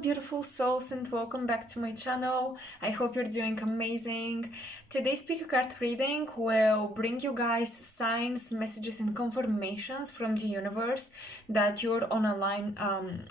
beautiful souls, and welcome back to my channel. I hope you're doing amazing. Today's pick a card reading will bring you guys signs, messages, and confirmations from the universe that you're on a line,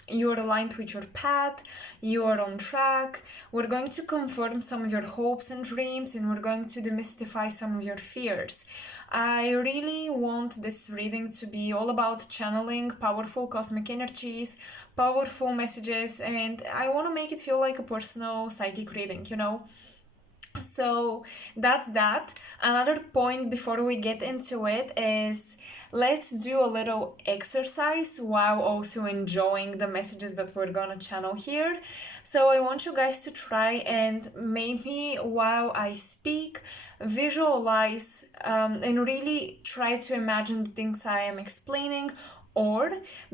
you're aligned with your path, you are on track. We're going to confirm some of your hopes and dreams, and we're going to demystify some of your fears. I really want this reading to be all about channeling powerful cosmic energies, powerful messages, and I want to make it feel like a personal psychic reading. So that's that. Another point before we get into it is let's do a little exercise while also enjoying the messages that we're gonna channel here. So I want you guys to try and maybe while I speak, visualize and really try to imagine the things I am explaining, or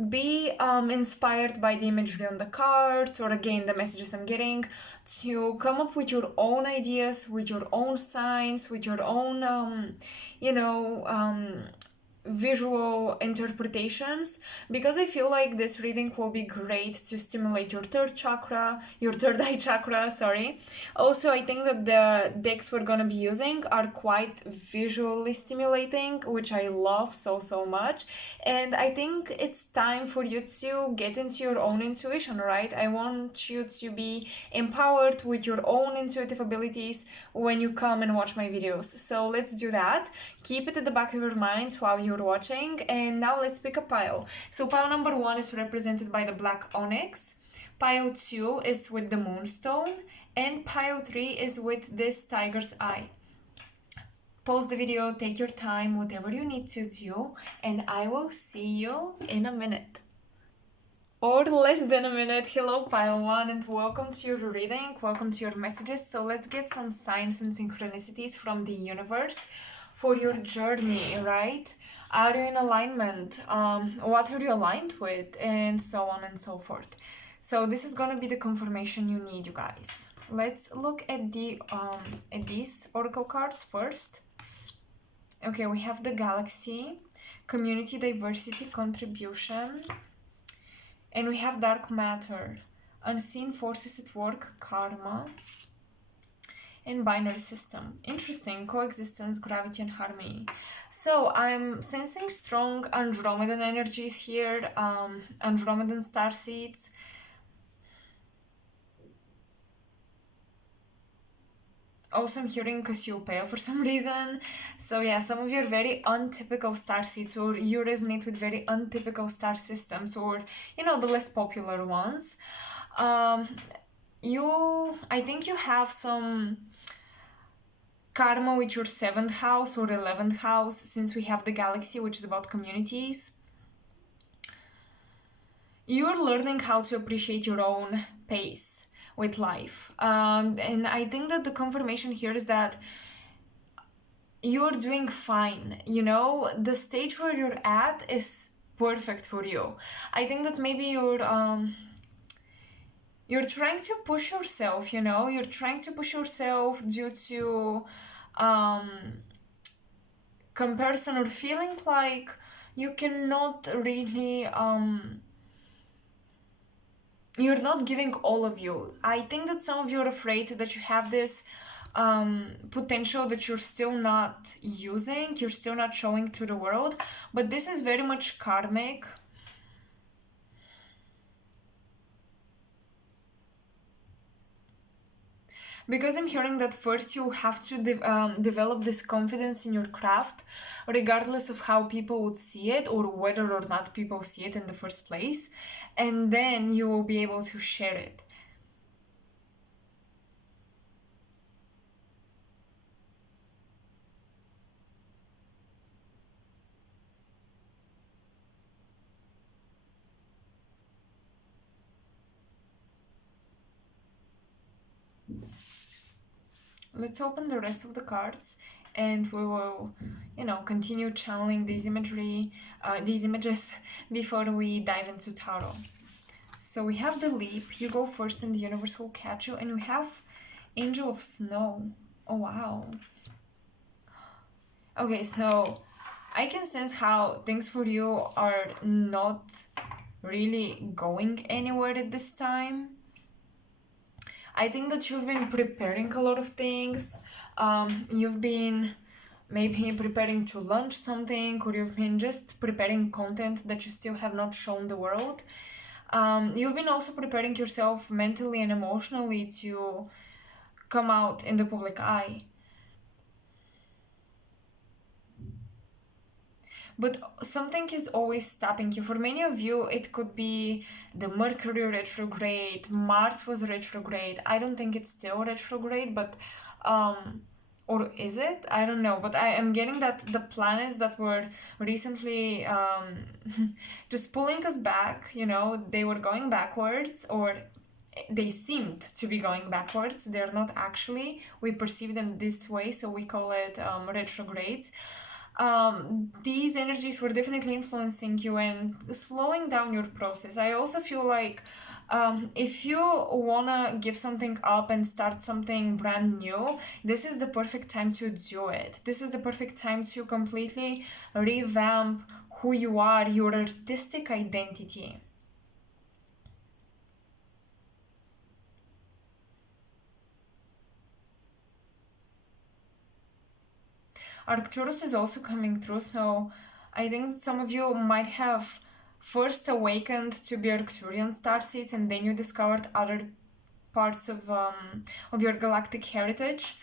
be inspired by the imagery on the cards, or again the messages I'm getting, to come up with your own ideas, with your own signs, with your own visual interpretations, because I feel like this reading will be great to stimulate your third eye chakra, sorry. Also, I think that the decks we're gonna be using are quite visually stimulating, which I love so much, and I think it's time for you to get into your own intuition, right? I want you to be empowered with your own intuitive abilities when you come and watch my videos. So let's do that. Keep it at the back of your mind while you're watching, and now let's pick a pile. So pile number 1 is represented by the black onyx, pile 2 is with the moonstone, and pile 3 is with this tiger's eye. Pause the video, take your time, whatever you need to do, and I will see you in a minute. Or less than a minute. Hello pile 1, and welcome to your reading, welcome to your messages. So let's get some signs and synchronicities from the universe for your journey, right? Are you in alignment? What are you aligned with? And so on and so forth. So this is gonna be the confirmation you need, you guys. Let's look at these oracle cards first. Okay, we have the galaxy, community, diversity, contribution, and we have dark matter, unseen forces at work, karma, and binary system. Interesting. Coexistence, gravity, and harmony. So I'm sensing strong Andromedan energies here, Andromedan star seeds. Also, I'm hearing Cassiopeia for some reason. So yeah, some of you are very untypical star seeds, or you resonate with very untypical star systems, or the less popular ones. I think you have some karma with your 7th house or 11th house, since we have the galaxy, which is about communities. You're learning how to appreciate your own pace with life, and I think that the confirmation here is that you're doing fine. The stage where you're at is perfect for you. I think that maybe you're trying to push yourself, you're trying to push yourself due to comparison, or feeling like you cannot really you're not giving all of you. I think that some of you are afraid that you have this potential that you're still not using, you're still not showing to the world, but this is very much karmic. Because I'm hearing that first you have to develop this confidence in your craft, regardless of how people would see it, or whether or not people see it in the first place, and then you will be able to share it. Let's open the rest of the cards, and we will, continue channeling these images before we dive into tarot. So we have the leap. You go first, and the universe will catch you. And we have Angel of Snow. Oh wow. Okay, so I can sense how things for you are not really going anywhere at this time. I think that you've been preparing a lot of things. You've been maybe preparing to launch something, or you've been just preparing content that you still have not shown the world. You've been also preparing yourself mentally and emotionally to come out in the public eye. But something is always stopping you. For many of you, it could be the Mercury retrograde, Mars was retrograde. I don't think it's still retrograde, but or is it? I don't know. But I am getting that the planets that were recently just pulling us back, they were going backwards, or they seemed to be going backwards. They're not actually. We perceive them this way, so we call it retrogrades. These energies were definitely influencing you and slowing down your process. I also feel like if you wanna give something up and start something brand new, this is the perfect time to do it. This is the perfect time to completely revamp who you are, your artistic identity. Arcturus is also coming through, so I think that some of you might have first awakened to be Arcturian starseeds, and then you discovered other parts of your galactic heritage.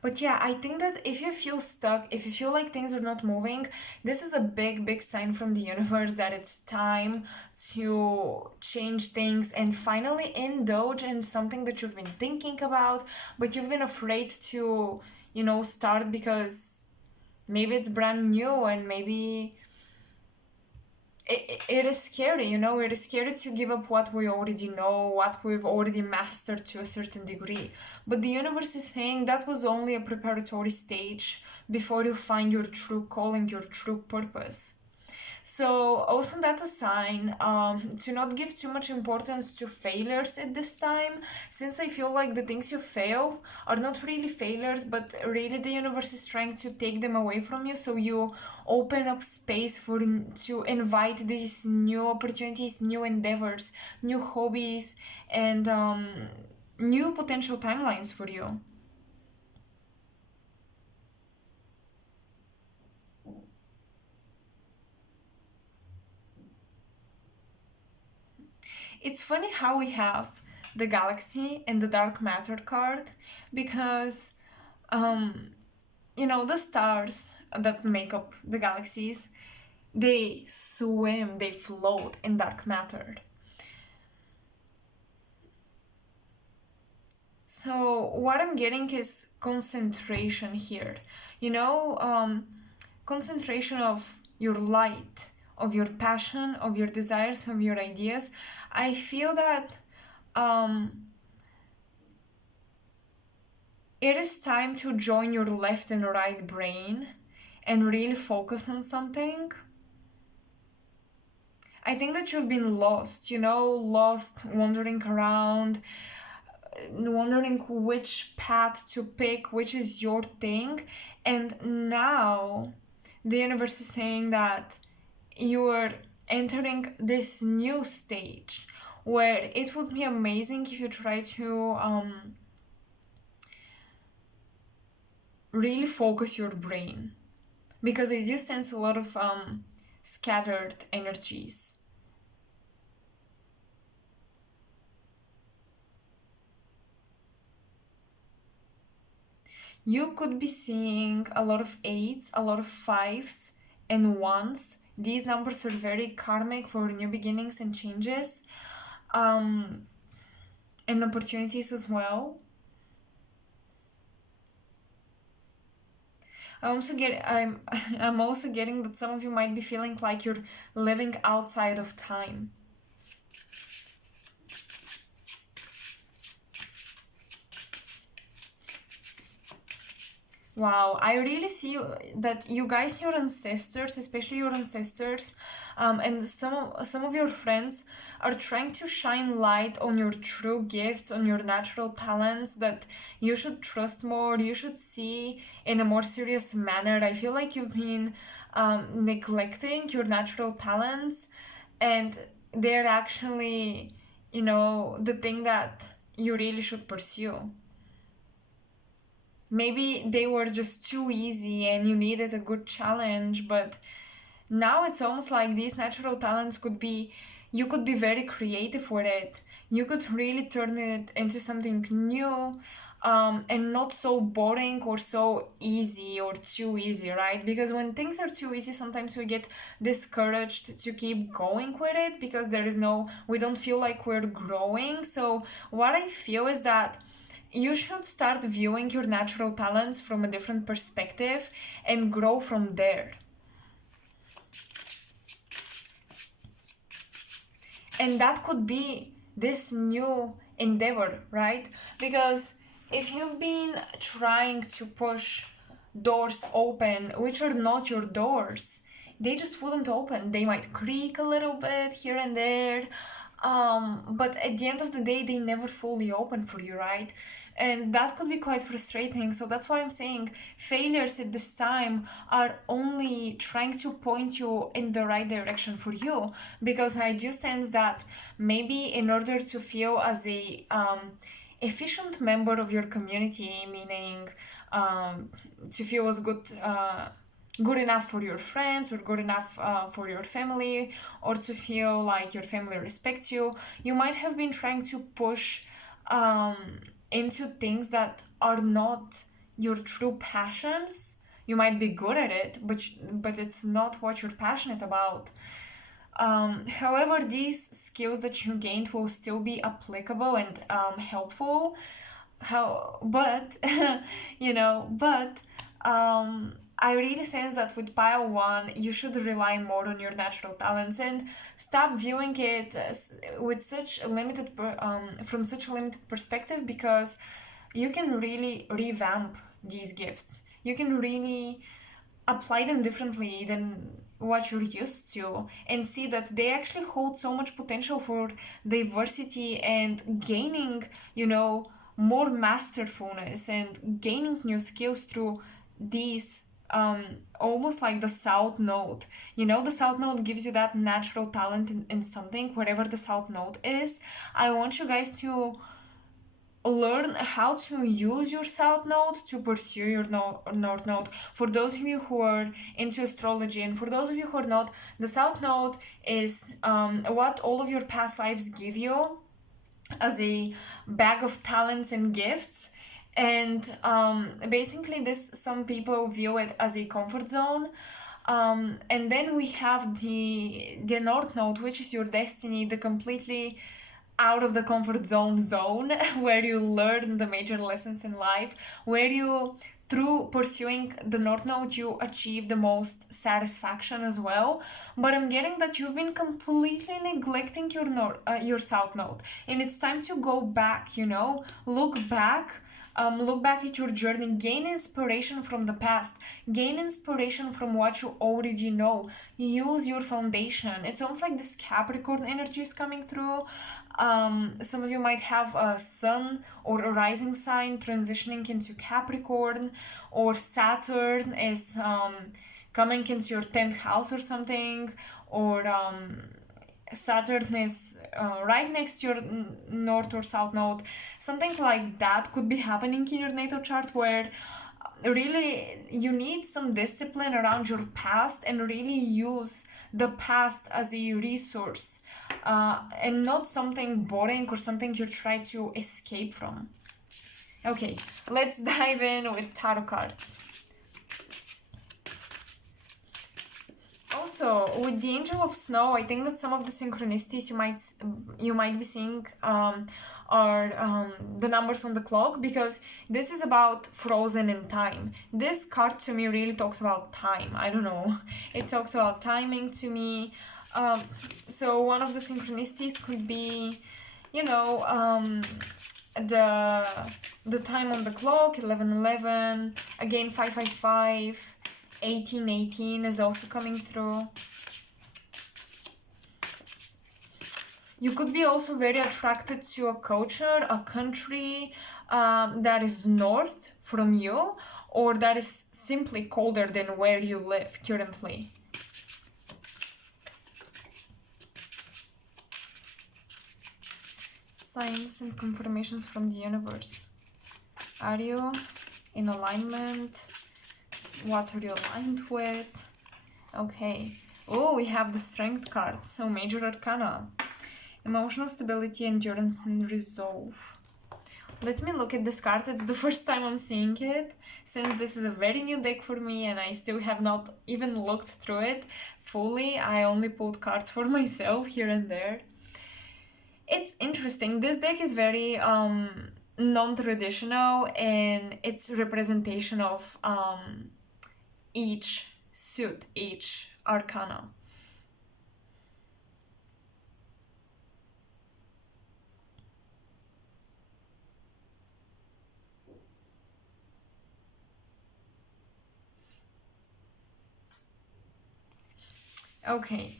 But yeah, I think that if you feel stuck, if you feel like things are not moving, this is a big, big sign from the universe that it's time to change things and finally indulge in something that you've been thinking about, but you've been afraid to, start because maybe it's brand new, and maybe it is scary, it is scary to give up what we already know, what we've already mastered to a certain degree. But the universe is saying that was only a preparatory stage before you find your true calling, your true purpose. So also that's a sign to not give too much importance to failures at this time, since I feel like the things you fail are not really failures, but really the universe is trying to take them away from you, so you open up space for to invite these new opportunities, new endeavors, new hobbies, and new potential timelines for you. It's funny how we have the galaxy and the dark matter card, because the stars that make up the galaxies, they swim, they float in dark matter. So what I'm getting is concentration here. You know, concentration of your light, of your passion, of your desires, of your ideas. I feel that um, it is time to join your left and right brain and really focus on something. I think that you've been lost, lost wandering around, wondering which path to pick, which is your thing. And now the universe is saying that you are entering this new stage where it would be amazing if you try to really focus your brain, because I do sense a lot of scattered energies. You could be seeing a lot of eights, a lot of fives, and ones. These numbers are very karmic for new beginnings and changes, um, and opportunities as well. I'm also getting that some of you might be feeling like you're living outside of time. Wow, I really see that you guys, your ancestors, especially your ancestors, and some of your friends are trying to shine light on your true gifts, on your natural talents that you should trust more, you should see in a more serious manner. I feel like you've been neglecting your natural talents, and they're actually, the thing that you really should pursue. Maybe they were just too easy and you needed a good challenge, but now it's almost like these natural talents could be, you could be very creative with it. You could really turn it into something new, and not so boring or so easy or too easy, right? Because when things are too easy, sometimes we get discouraged to keep going with it because we don't feel like we're growing. So, what I feel is that you should start viewing your natural talents from a different perspective and grow from there. And that could be this new endeavor, right? Because if you've been trying to push doors open which are not your doors, they just wouldn't open. They might creak a little bit here and there, but at the end of the day, they never fully open for you, right? And that could be quite frustrating. So that's why I'm saying failures at this time are only trying to point you in the right direction for you, because I do sense that maybe in order to feel as a efficient member of your community, meaning to feel as good enough for your friends or good enough for your family, or to feel like your family respects you, you might have been trying to push um, into things that are not your true passions. You might be good at it, but it's not what you're passionate about. However, these skills that you gained will still be applicable and helpful. But I really sense that with pile one, you should rely more on your natural talents and stop viewing it with such a from such a limited perspective, because you can really revamp these gifts. You can really apply them differently than what you're used to, and see that they actually hold so much potential for diversity and gaining, more masterfulness and gaining new skills through these, almost like the south node. The south node gives you that natural talent in something, whatever the south node is. I want you guys to learn how to use your south node to pursue your north node. For those of you who are into astrology, and for those of you who are not, the south node is what all of your past lives give you as a bag of talents and gifts. And basically this, some people view it as a comfort zone. And then we have the north node, which is your destiny, the completely out of the comfort zone where you learn the major lessons in life, where you, through pursuing the north node, you achieve the most satisfaction as well. But I'm getting that you've been completely neglecting your south node, and it's time to go back. Look back at your journey, gain inspiration from the past, gain inspiration from what you already know, use your foundation. It's almost like this Capricorn energy is coming through. Some of you might have a sun or a rising sign transitioning into Capricorn, or Saturn is coming into your 10th house or something, or Saturn is right next to your north or south node. Something like that could be happening in your natal chart, where really you need some discipline around your past and really use the past as a resource, and not something boring or something you try to escape from. Okay, let's dive in with tarot cards. Also, with the Angel of Snow, I think that some of the synchronicities you might be seeing are the numbers on the clock, because this is about frozen in time. This card to me really talks about time. I don't know. It talks about timing to me. So one of the synchronicities could be, the time on the clock, 11:11, again 555, 18:18 is also coming through. You could be also very attracted to a culture, a country that is north from you, or that is simply colder than where you live currently. Signs and confirmations from the universe. Are you in alignment? What are you aligned with? Okay. Oh, we have the Strength card. So major arcana. Emotional stability, endurance, and resolve. Let me look at this card. It's the first time I'm seeing it, since this is a very new deck for me and I still have not even looked through it fully. I only pulled cards for myself here and there. It's interesting. This deck is very non-traditional in its representation of each suit, each arcana. Okay.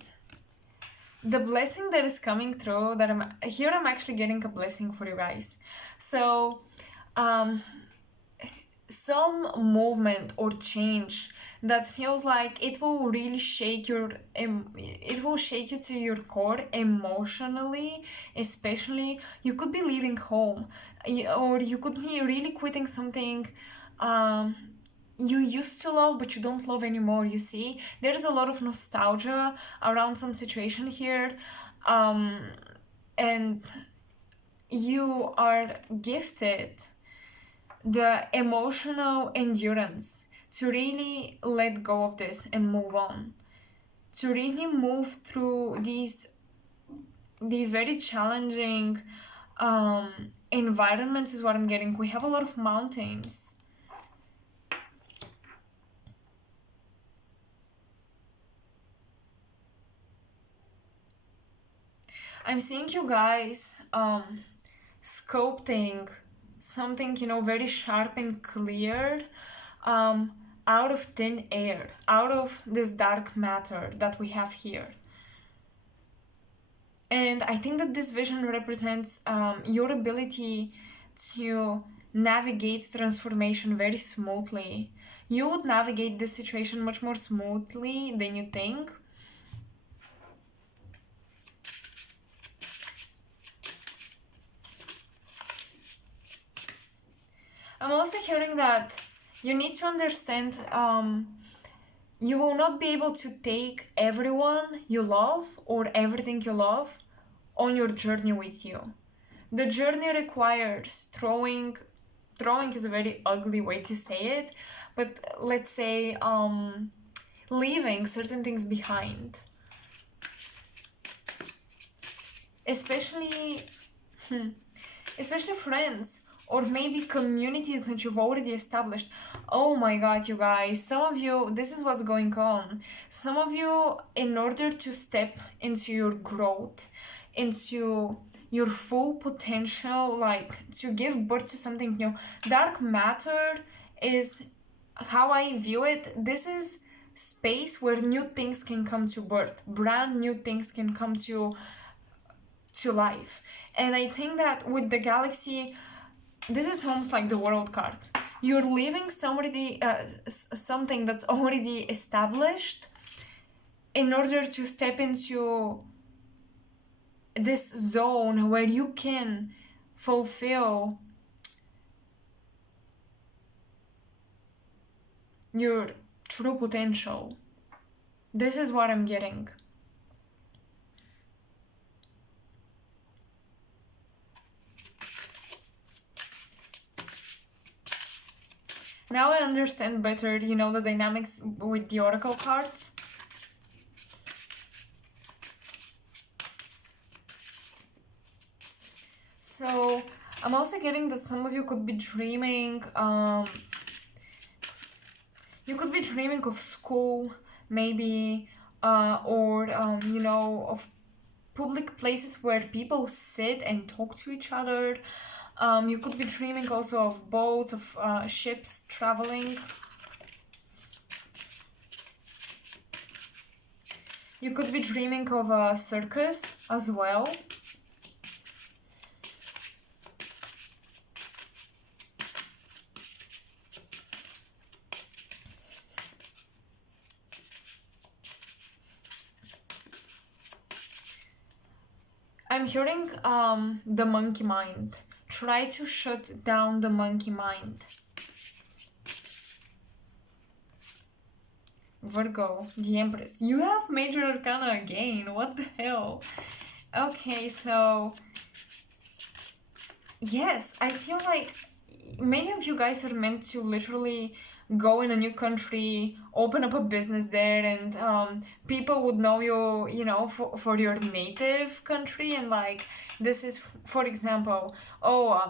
The blessing that is coming through, that I'm actually getting a blessing for you guys. So some movement or change that feels like it will really shake you to your core emotionally. Especially, you could be leaving home, or you could be really quitting something you used to love but you don't love anymore. You see, there's a lot of nostalgia around some situation here, and you are gifted the emotional endurance to really let go of this and move on, to really move through these very challenging environments is what I'm getting. We have a lot of mountains. I'm seeing you guys sculpting something, very sharp and clear, out of thin air, out of this dark matter that we have here. And I think that this vision represents your ability to navigate transformation very smoothly. You would navigate this situation much more smoothly than you think. I'm also hearing that you need to understand you will not be able to take everyone you love or everything you love on your journey with you. The journey requires throwing is a very ugly way to say it, but let's say leaving certain things behind. Especially friends, or maybe communities that you've already established. Oh my god, you guys, some of you, this is what's going on. Some of you, in order to step into your growth, into your full potential, like to give birth to something new, dark matter is how I view it. This is space where new things can come to birth, brand new things can come to life. And I think that with the galaxy, this is almost like the world card. You're leaving somebody something that's already established in order to step into this zone where you can fulfill your true potential. This is what I'm getting. Now I understand better, the dynamics with the oracle cards. So I'm also getting that some of you could be dreaming, of school, maybe, or, of public places where people sit and talk to each other. You could be dreaming also of boats, of ships traveling. You could be dreaming of a circus as well. I'm hearing the monkey mind. Try to shut down the monkey mind. Virgo, the Empress. You have Major Arcana again. What the hell? Okay, so yes, I feel like many of you guys are meant to literally go in a new country, open up a business there, and people would know you, you know, for your native country. And like, this is, for example,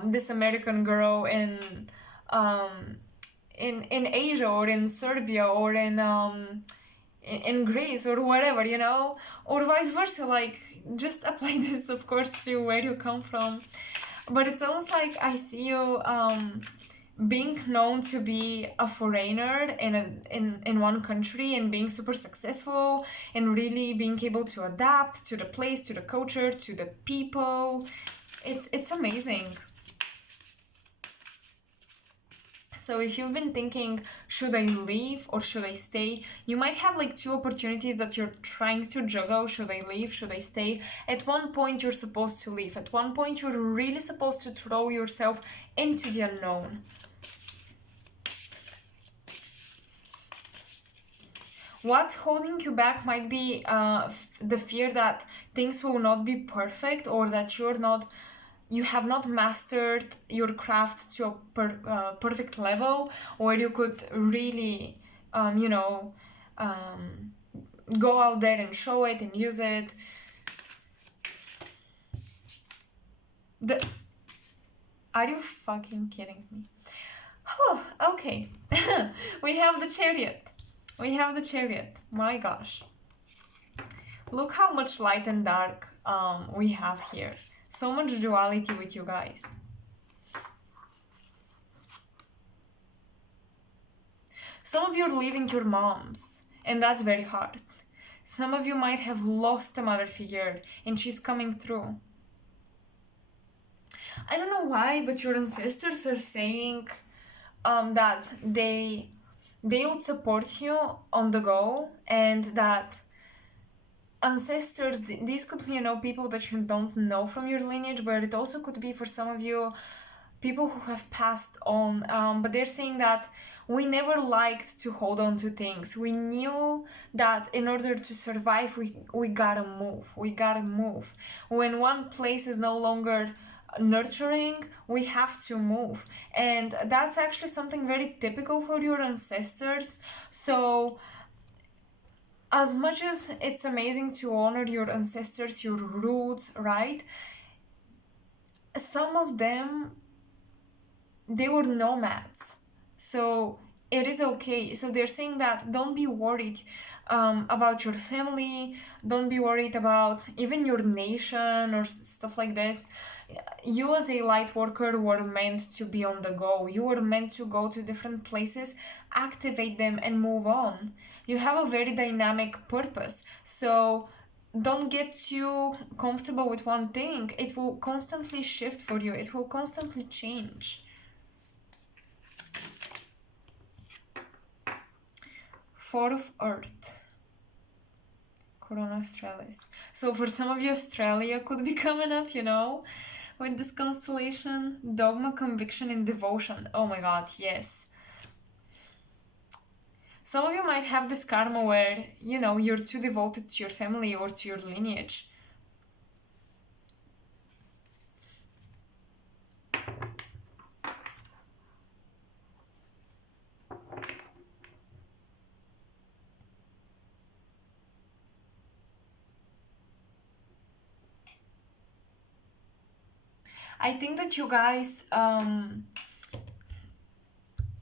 this American girl um, in Asia or in Serbia or in Greece or whatever, you know, or vice versa. Like, just apply this, of course, to where you come from. But it's almost like I see you being known to be a foreigner in one country and being super successful and really being able to adapt to the place, to the culture, to the people. It's amazing. So if you've been thinking, should I leave or should I stay? You might have like two opportunities that you're trying to juggle. Should I leave? Should I stay? At one point, you're supposed to leave. At one point, you're really supposed to throw yourself into the unknown. What's holding you back might be the fear that things will not be perfect, or that you have not mastered your craft to a perfect level where you could really, go out there and show it and use it. Are you fucking kidding me? Oh, okay. We have the Chariot. We have the Chariot. My gosh. Look how much light and dark we have here. So much duality with you guys. Some of you are leaving your moms, and that's very hard. Some of you might have lost a mother figure, and she's coming through. I don't know why, but your ancestors are saying that they would support you on the go, and that ancestors, these could be, you know, people that you don't know from your lineage, but it also could be for some of you people who have passed on, but they're saying that we never liked to hold on to things. We knew that in order to survive, we gotta move. When one place is no longer nurturing, we have to move. And that's actually something very typical for your ancestors. So as much as it's amazing to honor your ancestors, your roots, right? Some of them, they were nomads. So it is okay. So they're saying that don't be worried about your family, don't be worried about even your nation or stuff like this. You as a light worker were meant to be on the go. You were meant to go to different places, activate them, and move on. You have a very dynamic purpose. So don't get too comfortable with one thing. It will constantly shift for you. It will constantly change. Four of Earth. Corona Australis. So for some of you, Australia could be coming up, you know, with this constellation. Dogma, conviction, and devotion. Oh my god, yes. Some of you might have this karma where, you know, you're too devoted to your family or to your lineage. I think that you guys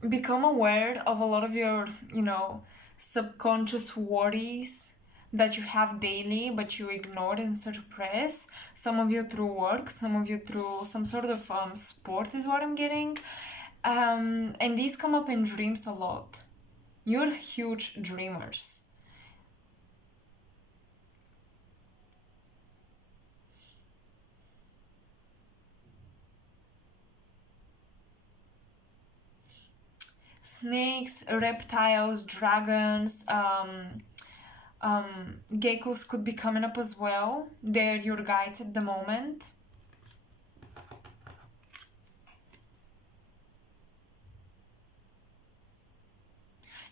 become aware of a lot of your, you know, subconscious worries that you have daily but you ignore and suppress. Some of you through work, some of you through some sort of sport is what I'm getting. And these come up in dreams a lot. You're huge dreamers. Snakes, reptiles, dragons, geckos could be coming up as well. They're your guides at the moment.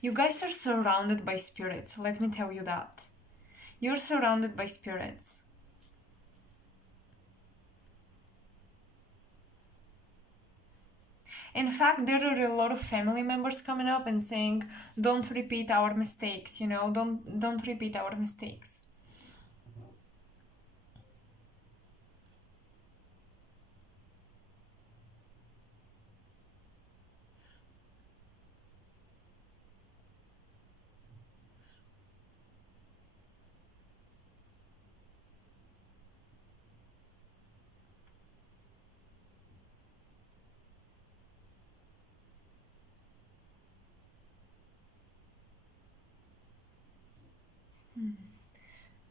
You guys are surrounded by spirits, let me tell you that. You're surrounded by spirits. In fact, there are a lot of family members coming up and saying, "Don't repeat our mistakes, you know, don't repeat our mistakes."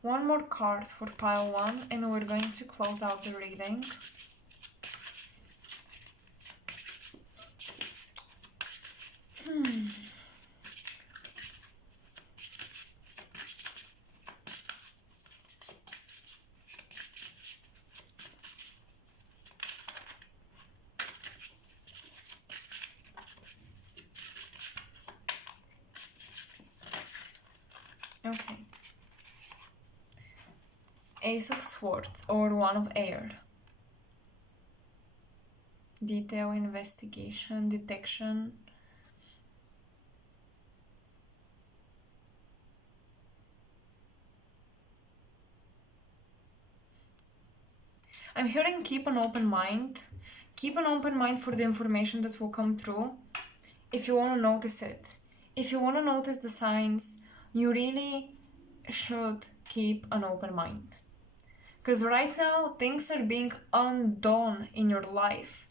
One more card for pile one, and we're going to close out the reading. Okay. Ace of Swords, or One of Air. Detail, investigation, detection. I'm hearing keep an open mind. Keep an open mind for the information that will come through. If you want to notice it, if you want to notice the signs, you really should keep an open mind. Because right now, things are being undone in your life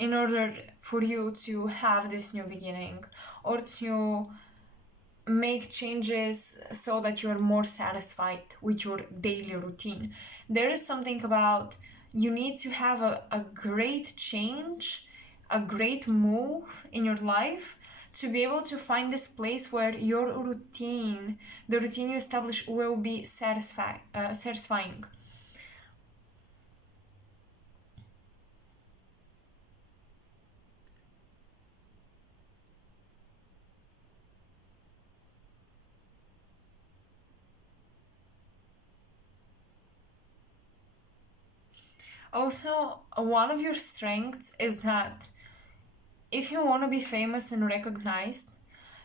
in order for you to have this new beginning or to make changes so that you're more satisfied with your daily routine. There is something about you need to have a great change, a great move in your life to be able to find this place where your routine, the routine you establish, will be satisfying. Also, one of your strengths is that if you want to be famous and recognized,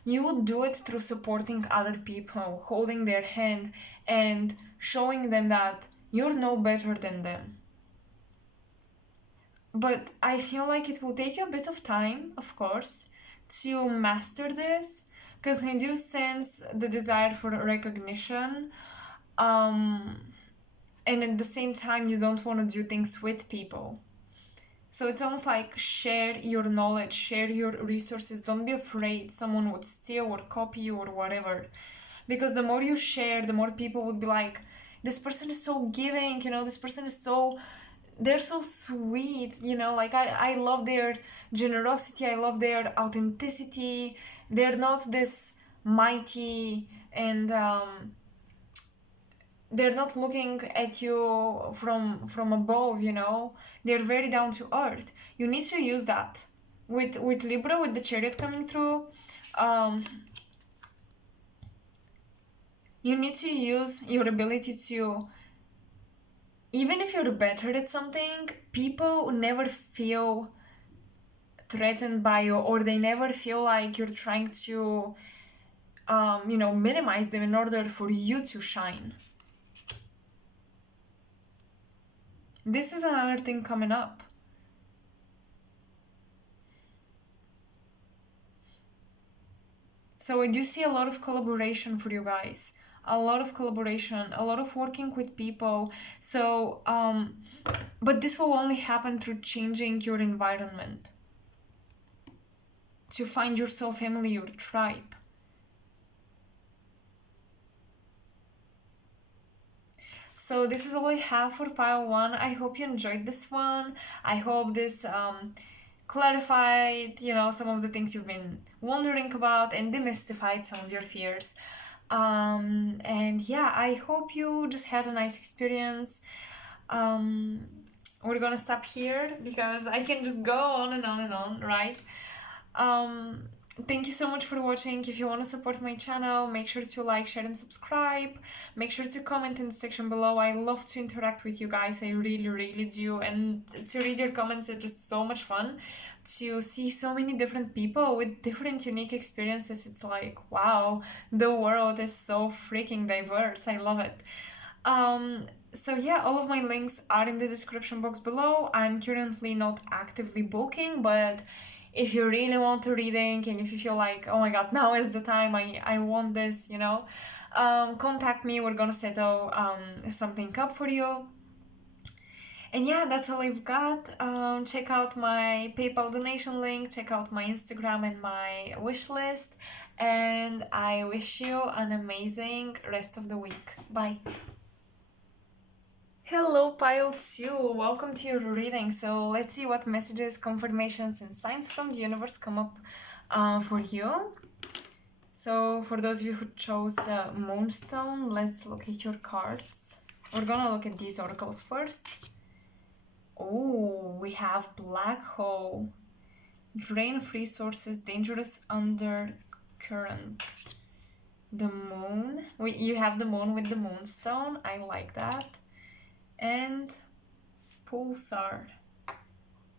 you would do it through supporting other people, holding their hand, and showing them that you're no better than them. But I feel like it will take you a bit of time, of course, to master this, because I do sense the desire for recognition. Um, and at the same time, you don't want to do things with people. So it's almost like share your knowledge, share your resources. Don't be afraid someone would steal or copy you or whatever. Because the more you share, the more people would be like, this person is so giving, you know, this person is so, they're so sweet, you know, like I love their generosity, I love their authenticity. They're not this mighty and they're not looking at you from above, you know. They're very down to earth. You need to use that with Libra, with the Chariot coming through. um you need to use your ability to, even if you're better at something, people never feel threatened by you, or they never feel like you're trying to minimize them in order for you to shine. This is another thing coming up. So I do see a lot of collaboration for you guys. A lot of collaboration, a lot of working with people. So, but this will only happen through changing your environment. To find your soul family, your tribe. So this is all I have for pile 1. I hope you enjoyed this one. I hope this clarified, some of the things you've been wondering about and demystified some of your fears. And yeah, I hope you just had a nice experience. We're gonna stop here because I can just go on and on and on, right? Thank you so much for watching. If you want to support my channel, make sure to like, share, and subscribe. Make sure to comment in the section below. I love to interact with you guys. I really, really do. And to read your comments is just so much fun. To see so many different people with different unique experiences. It's like, wow, the world is so freaking diverse. I love it. So yeah, all of my links are in the description box below. I'm currently not actively booking, but if you really want a reading and if you feel like, oh my god, now is the time, I want this, contact me. We're gonna settle something up for you. And yeah, that's all I've got. Check out my PayPal donation link, check out my Instagram and my wish list, and I wish you an amazing rest of the week. Bye. Hello, pile 2. Welcome to your reading. So let's see what messages, confirmations, and signs from the universe come up for you. So for those of you who chose the Moonstone, let's look at your cards. We're gonna look at these oracles first. Oh, we have Black Hole, Drain of Resources, Dangerous Undercurrent. The Moon. You have the Moon with the Moonstone. I like that. And Pulsar,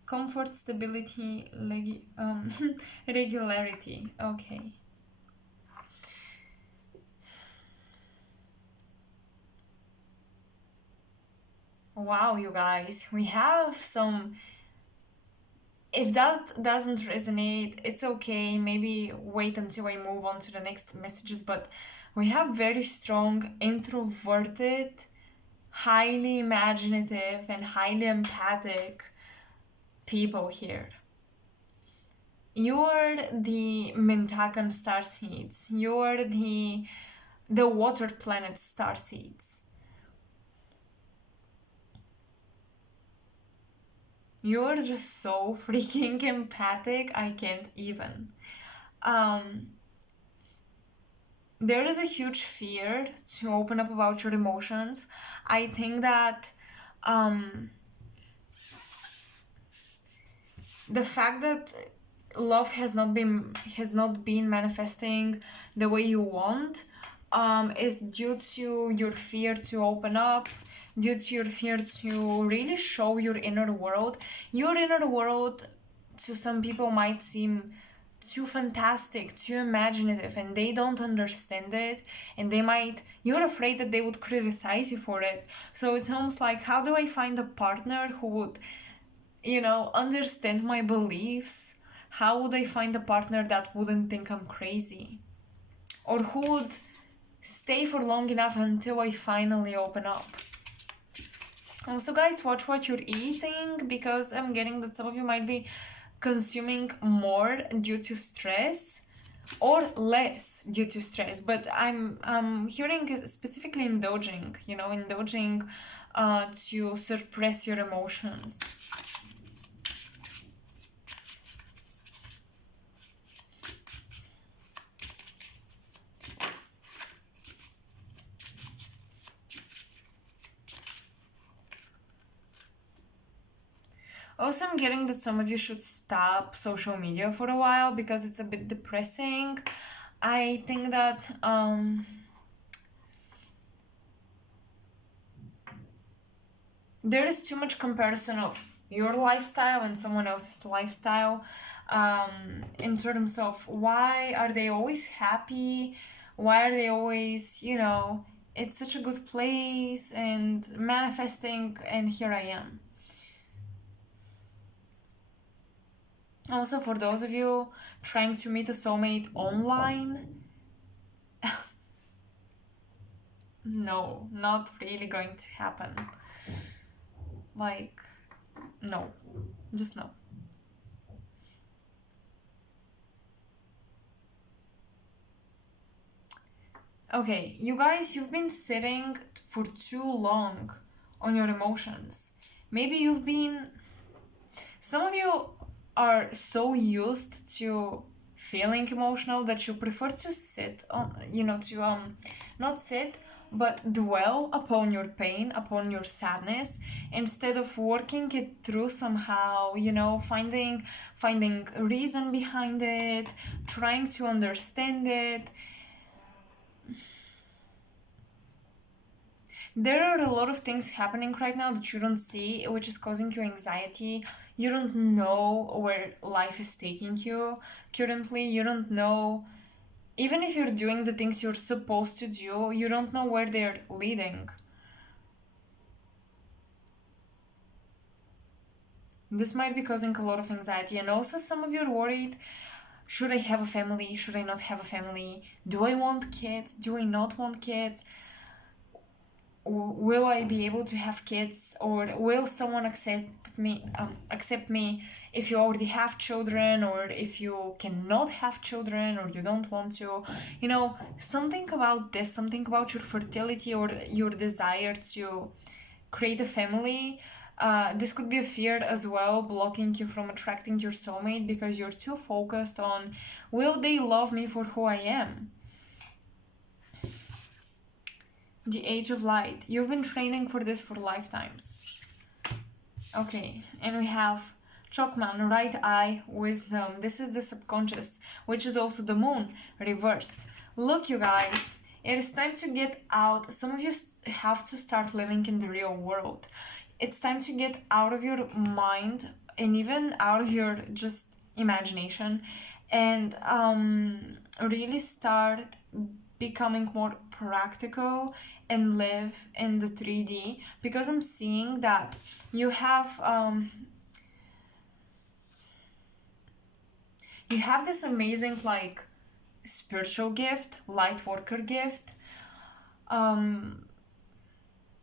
comfort, stability, regularity. Okay. Wow, you guys, we have some. If that doesn't resonate, it's okay. Maybe wait until I move on to the next messages, but we have very strong introverted, highly imaginative, and highly empathic people here. You're the Mentakan starseeds. You're the water planet starseeds. You're just so freaking empathic, I can't even. There is a huge fear to open up about your emotions. I think that the fact that love has not been manifesting the way you want is due to your fear to open up, due to your fear to really show your inner world. Your inner world to some people might seem too fantastic, too imaginative, and they don't understand it, and you're afraid that they would criticize you for it. So it's almost like, how do I find a partner who would understand my beliefs? How would I find a partner that wouldn't think I'm crazy? Or who would stay for long enough until I finally open up? Also, guys, watch what you're eating, because I'm getting that some of you might be consuming more due to stress or less due to stress, but I'm hearing specifically indulging to suppress your emotions. Also, I'm getting that some of you should stop social media for a while because it's a bit depressing. I think that there is too much comparison of your lifestyle and someone else's lifestyle, in terms of why are they always happy, why are they always, it's such a good place and manifesting, and here I am. Also, for those of you trying to meet a soulmate online, no, not really going to happen. Like, no, just no. Okay, you guys, you've been sitting for too long on your emotions. Maybe you've been. Some of you are so used to feeling emotional that you prefer to sit on, not sit, but dwell upon your pain, upon your sadness, instead of working it through somehow, finding a reason behind it, trying to understand it. There are a lot of things happening right now that you don't see, which is causing you anxiety. You don't know where life is taking you currently. You don't know, even if you're doing the things you're supposed to do, you don't know where they're leading. This might be causing a lot of anxiety, and also some of you are worried, should I have a family? Should I not have a family? Do I want kids? Do I not want kids? Will I be able to have kids, or will someone accept me if you already have children, or if you cannot have children, or you don't want to? Something about this, something about your fertility or your desire to create a family. This could be a fear as well, blocking you from attracting your soulmate because you're too focused on, will they love me for who I am? The Age of Light. You've been training for this for lifetimes. Okay, and we have Chokman, right eye, wisdom. This is the subconscious, which is also the moon, reversed. Look, you guys, it is time to get out. Some of you have to start living in the real world. It's time to get out of your mind and even out of your just imagination and really start becoming more practical and live in the 3D, because I'm seeing that you have this amazing like spiritual gift, light worker gift,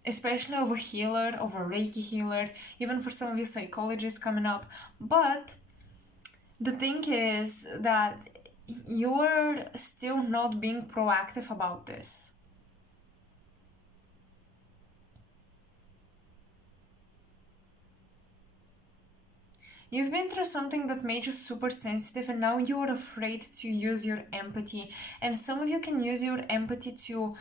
especially of a healer, of a Reiki healer, even for some of you psychologists coming up. But the thing is that you're still not being proactive about this. You've been through something that made you super sensitive, and now you're afraid to use your empathy. And some of you can use your empathy to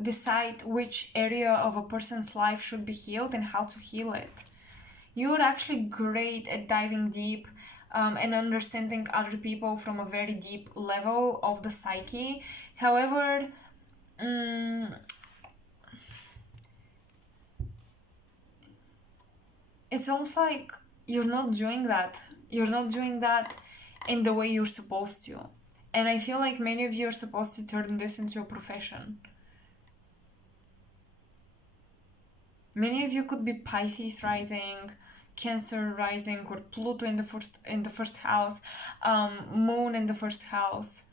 decide which area of a person's life should be healed and how to heal it. You're actually great at diving deep and understanding other people from a very deep level of the psyche. However, it's almost like you're not doing that. You're not doing that in the way you're supposed to. And I feel like many of you are supposed to turn this into a profession. Many of you could be Pisces rising, Cancer rising, or Pluto in the first house, Moon in the first house.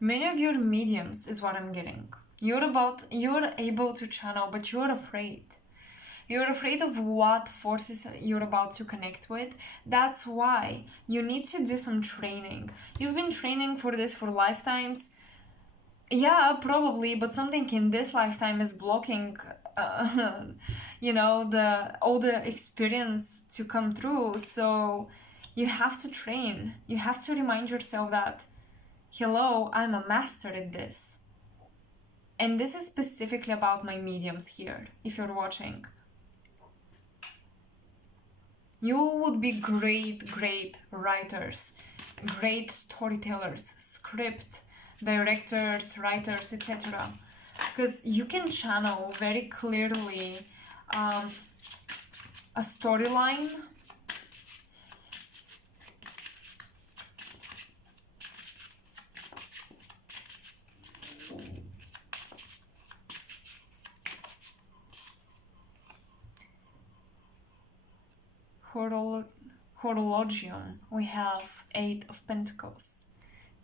Many of your mediums is what I'm getting. You're able to channel, but you're afraid. You're afraid of what forces you're about to connect with. That's why you need to do some training. You've been training for this for lifetimes. Yeah, probably, but something in this lifetime is blocking, all the experience to come through. So you have to train. You have to remind yourself that, hello, I'm a master at this. And this is specifically about my mediums here, if you're watching. You would be great writers, great storytellers, script directors, writers, etc. Because you can channel very clearly a storyline. Horologium, we have 8 of Pentacles.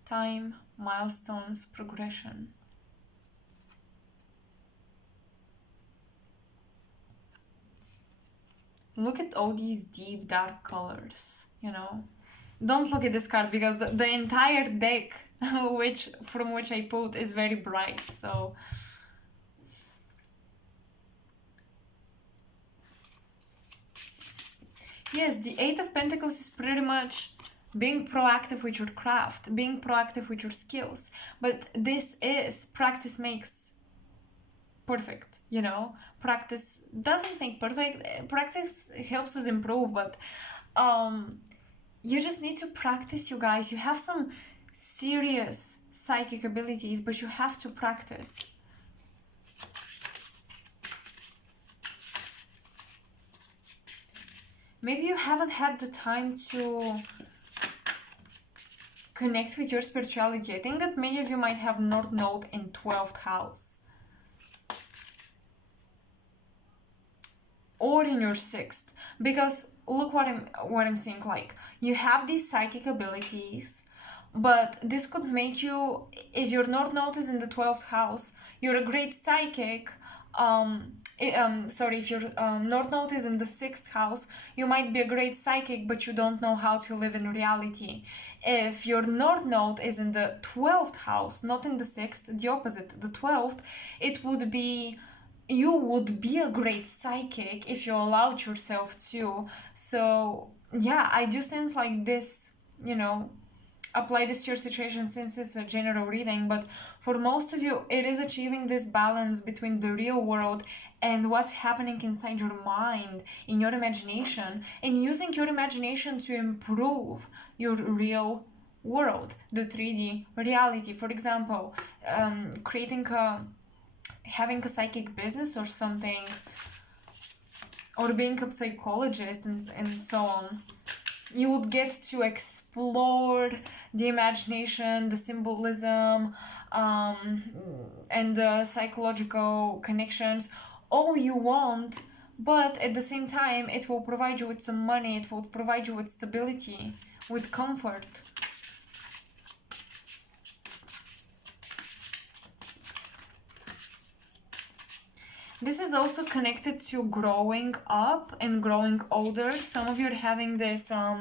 Time, milestones, progression. Look at all these deep dark colors, you know. Don't look at this card because the entire deck from which I pulled is very bright, so yes, the 8 of Pentacles is pretty much being proactive with your craft, being proactive with your skills. But this is practice makes perfect, you know. Practice doesn't make perfect. Practice helps us improve, but you just need to practice, you guys. You have some serious psychic abilities, but you have to practice. Maybe you haven't had the time to connect with your spirituality. I think that many of you might have North Node in 12th house. Or in your 6th. Because look what I'm saying, like, you have these psychic abilities, but this could make you, if your North Node is in the 12th house, you're a great psychic. If your North Node is in the 6th house, you might be a great psychic, but you don't know how to live in reality. If your North Node is in the 12th house, not in the 6th, the opposite, the 12th, it would be, you would be a great psychic if you allowed yourself to. So yeah, I do sense like this, you know, apply this to your situation since it's a general reading, but for most of you it is achieving this balance between the real world and what's happening inside your mind, in your imagination, and using your imagination to improve your real world, the 3D reality. For example, having a psychic business or something, or being a psychologist and so on. You would get to explore the imagination, the symbolism, and the psychological connections all you want, but at the same time it will provide you with some money, it will provide you with stability, with comfort. This is also connected to growing up and growing older. Some of you are having this, how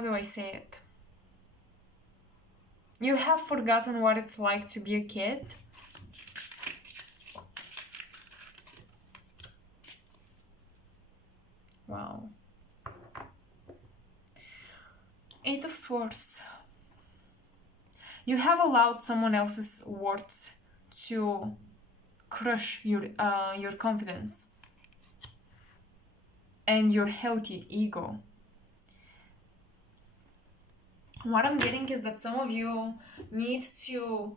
do I say it? You have forgotten what it's like to be a kid. Wow. 8 of Swords. You have allowed someone else's words to crush your confidence and your healthy ego. What I'm getting is that some of you need to,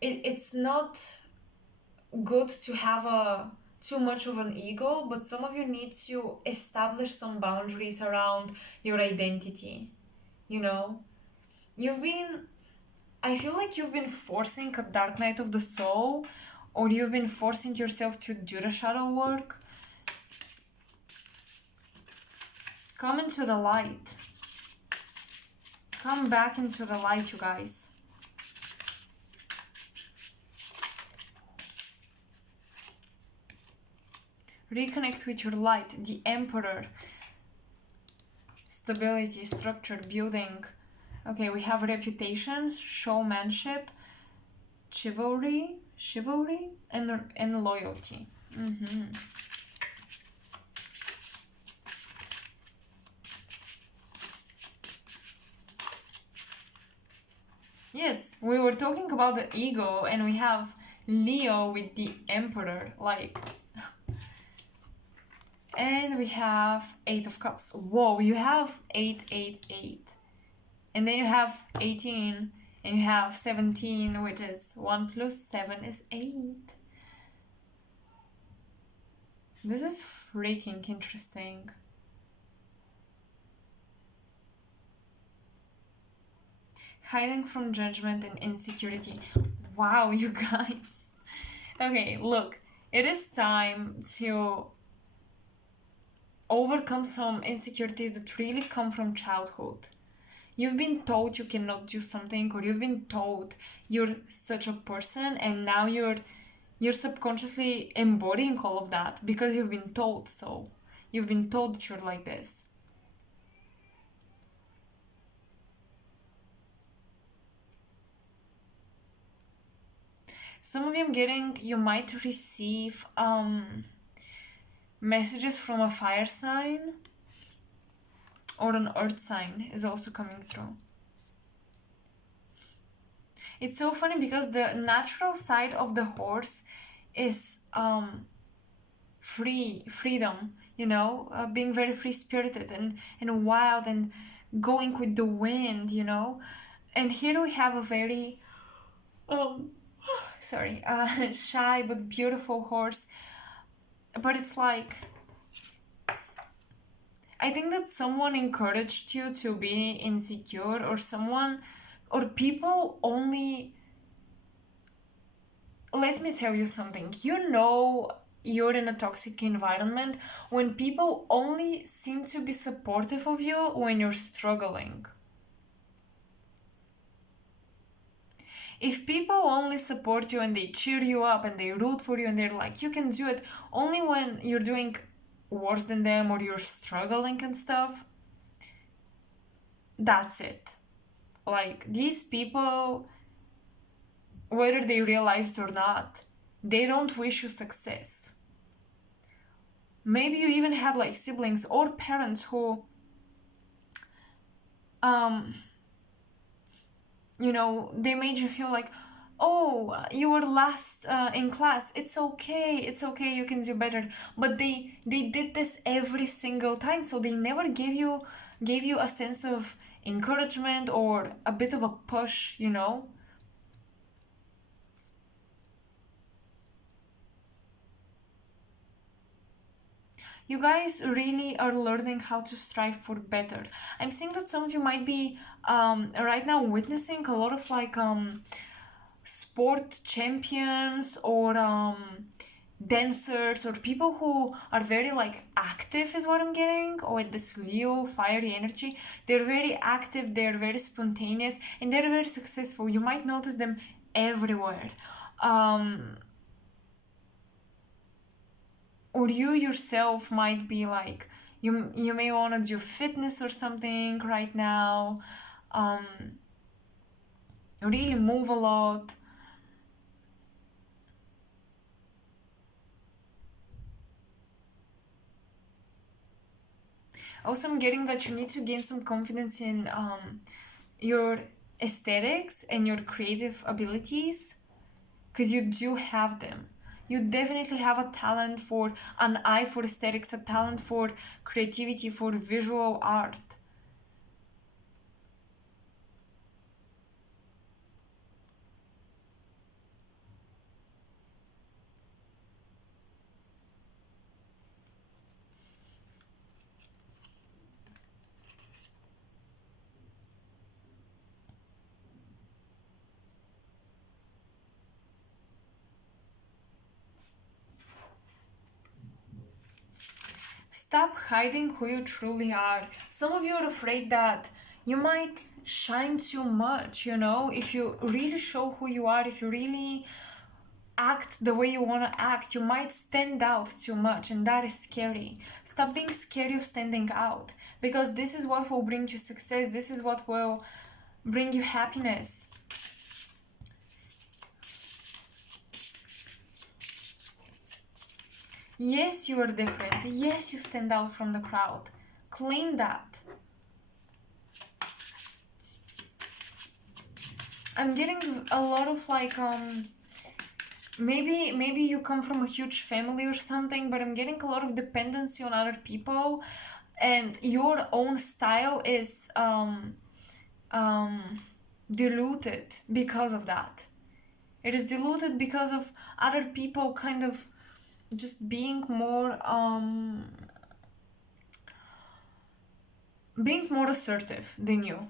it's not good to have too much of an ego, but some of you need to establish some boundaries around your identity. You know, I feel like you've been forcing a dark night of the soul, or you've been forcing yourself to do the shadow work. Come into the light. Come back into the light, you guys. Reconnect with your light. The Emperor. Stability, structure, building. Okay, we have reputations, showmanship, chivalry, and loyalty. Yes, we were talking about the ego, and we have Leo with the Emperor, like. And we have 8 of Cups. Whoa, you have 8, 8, 8. And then you have 18, and you have 17, which is 1 plus 7 is 8. This is freaking interesting. Hiding from judgment and insecurity. Wow, you guys. Okay, look, it is time to overcome some insecurities that really come from childhood. You've been told you cannot do something, or you've been told you're such a person, and now you're subconsciously embodying all of that because you've been told so. You've been told that you're like this. Some of you might receive messages from a fire sign, or an earth sign is also coming through. It's so funny because the natural side of the horse is freedom, being very free spirited and wild and going with the wind, and here we have a very um sorry, shy but beautiful horse. But it's like, I think that someone encouraged you to be insecure, or someone, or people only. Let me tell you something. You're in a toxic environment when people only seem to be supportive of you when you're struggling. If people only support you and they cheer you up and they root for you and they're like, you can do it, only when you're doing worse than them or you're struggling and stuff, that's it. Like, these people, whether they realize it or not, they don't wish you success. Maybe you even had like siblings or parents who, um, they made you feel like, oh, you were last in class. It's okay. You can do better. But they did this every single time, so they never gave you a sense of encouragement or a bit of a push. You guys really are learning how to strive for better. I'm seeing that some of you might be right now witnessing a lot of like sport champions, or dancers, or people who are very like active is what I'm getting, or with this Leo fiery energy. They're very active, they're very spontaneous, and they're very successful. You might notice them everywhere. um or you yourself might be like, you may want to do fitness or something right now, um really move a lot. Also, I'm getting that you need to gain some confidence in your aesthetics and your creative abilities, because you do have them. You definitely have a talent for an eye for aesthetics, a talent for creativity, for visual art. Stop hiding who you truly are. Some of you are afraid that you might shine too much, if you really show who you are, if you really act the way you want to act, you might stand out too much, and that is scary. Stop being scared of standing out, because this is what will bring you success, this is what will bring you happiness. Yes, you are different. Yes, you stand out from the crowd. Claim that. I'm getting a lot of like maybe you come from a huge family or something, but I'm getting a lot of dependency on other people, and your own style is um diluted because of that. It is diluted because of other people kind of just being more assertive than you.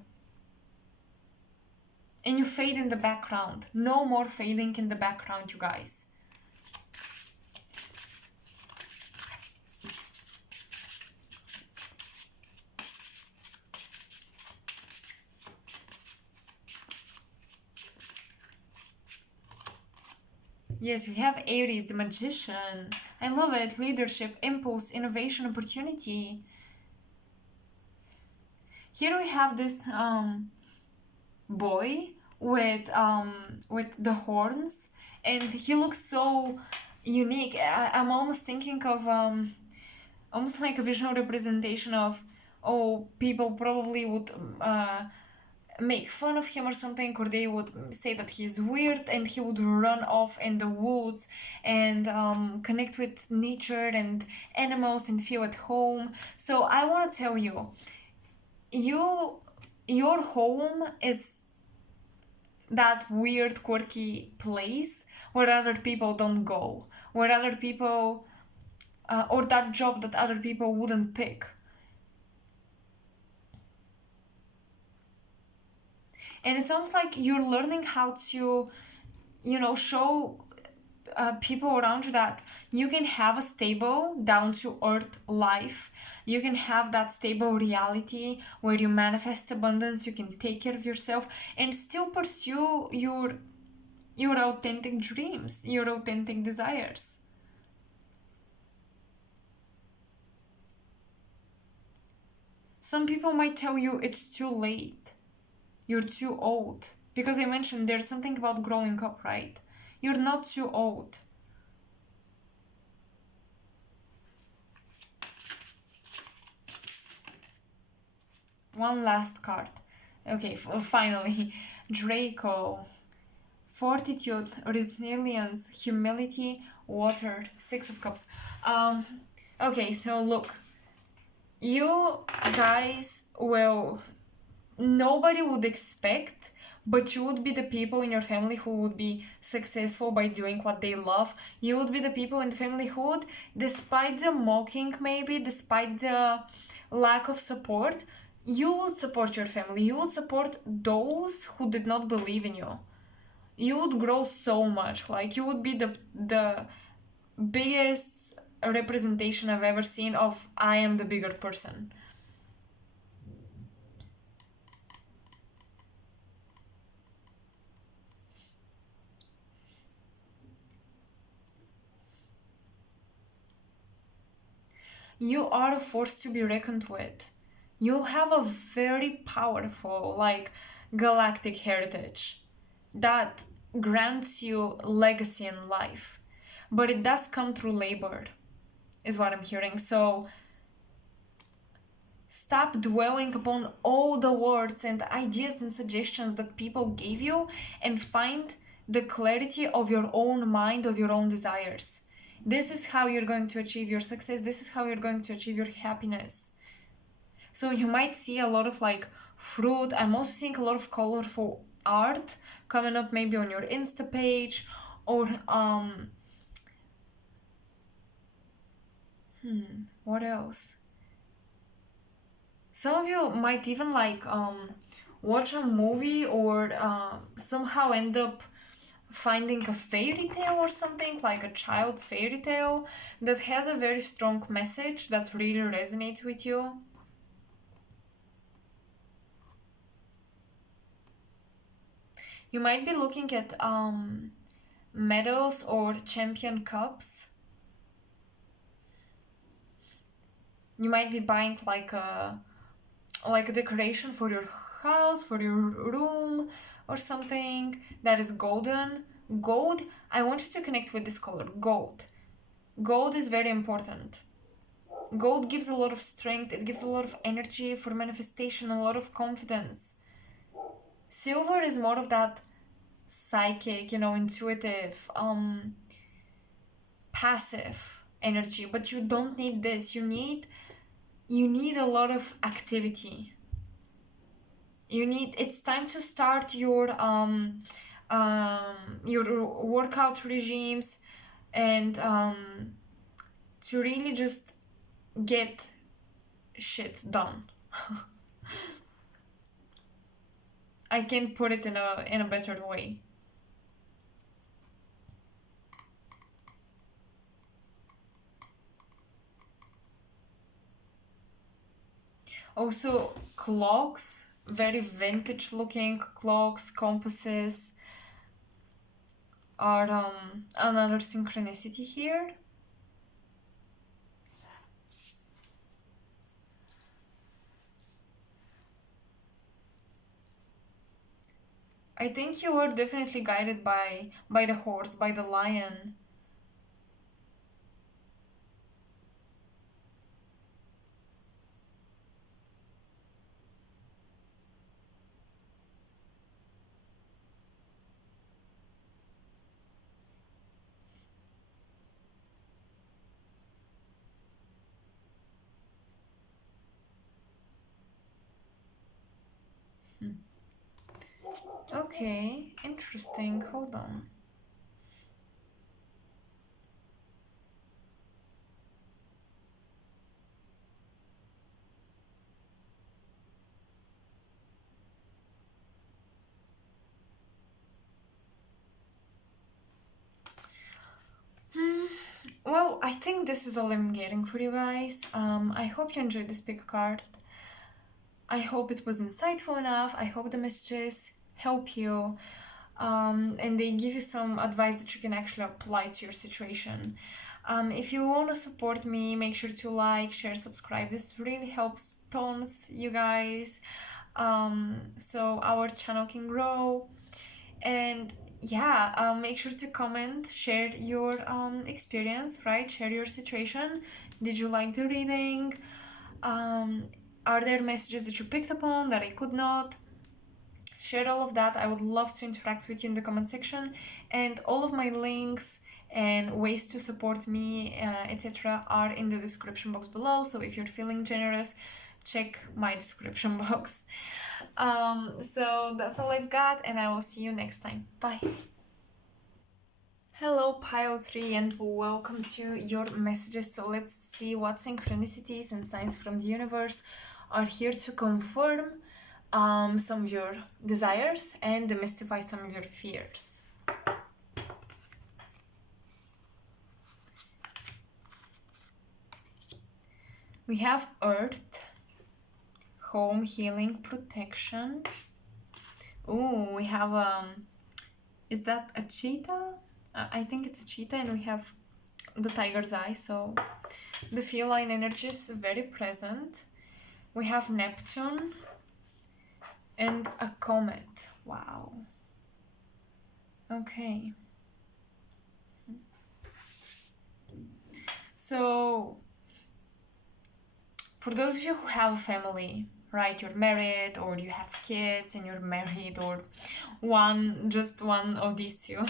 And you fade in the background. No more fading in the background, you guys. Yes, we have Aries, the magician. I love it. Leadership, impulse, innovation, opportunity. Here we have this boy with the horns, and he looks so unique. I'm almost thinking of almost like a visual representation of, oh, people probably would make fun of him or something, or they would say that he's weird, and he would run off in the woods and connect with nature and animals and feel at home. So I want to tell you, your home is that weird, quirky place where other people don't go, where other people, or that job that other people wouldn't pick. And it's almost like you're learning how to, show people around you that you can have a stable, down to earth life. You can have that stable reality where you manifest abundance, you can take care of yourself, and still pursue your authentic dreams, your authentic desires. Some people might tell you it's too late, you're too old. Because I mentioned there's something about growing up, right? You're not too old. One last card. Okay, finally. Draco. Fortitude, resilience, humility, water, Six of Cups. Okay, so look. You guys will... Nobody would expect, but you would be the people in your family who would be successful by doing what they love. You would be the people in the family who would, despite the mocking maybe, despite the lack of support, you would support your family. You would support those who did not believe in you. You would grow so much. Like, you would be the biggest representation I've ever seen of I am the bigger person. You are a force to be reckoned with. You have a very powerful, like, galactic heritage that grants you legacy in life. But it does come through labor, is what I'm hearing. So stop dwelling upon all the words and ideas and suggestions that people gave you, and find the clarity of your own mind, of your own desires. This is how you're going to achieve your success. This is how you're going to achieve your happiness. So you might see a lot of like fruit. I'm also seeing a lot of colorful art coming up maybe on your Insta page, or what else? Some of you might even like watch a movie, or somehow end up finding a fairy tale or something, like a child's fairy tale that has a very strong message that really resonates with you. You might be looking at medals or champion cups. You might be buying like a decoration for your house, for your room, or something that is golden. Gold, I want you to connect with this color, gold. Gold is very important. Gold gives a lot of strength, it gives a lot of energy for manifestation, a lot of confidence. Silver is more of that psychic, intuitive, passive energy, but you don't need this. You need a lot of activity. It's time to start your workout regimes, and to really just get shit done. I can't put it in a better way. Also, clocks, very vintage looking clocks, compasses are another synchronicity here. I think you were definitely guided by the horse, by the lion. Okay, interesting. Hold on. Well, I think this is all I'm getting for you guys. I hope you enjoyed this pick card. I hope it was insightful enough. I hope the messages help you, and they give you some advice that you can actually apply to your situation. If you want to support me, make sure to like, share, subscribe. This really helps tons, you guys, so our channel can grow. And yeah, make sure to comment, share your experience, right? Share your situation. Did you like the reading? Um, are there messages that you picked up on that I could not? Share all of that. I would love to interact with you in the comment section. And all of my links and ways to support me, etc., are in the description box below. So if you're feeling generous, check my description box. So that's all I've got, and I will see you next time. Bye. Hello, Pile 3, and welcome to your messages. So let's see what synchronicities and signs from the universe are here to confirm some of your desires and demystify some of your fears. We have Earth, home, healing, protection. Oh, we have is that a cheetah? I think it's a cheetah, and we have the tiger's eye, so the feline energy is very present. We have Neptune and a comet. Wow. Okay. So, for those of you who have a family, right, you're married, or you have kids and you're married, or just one of these two,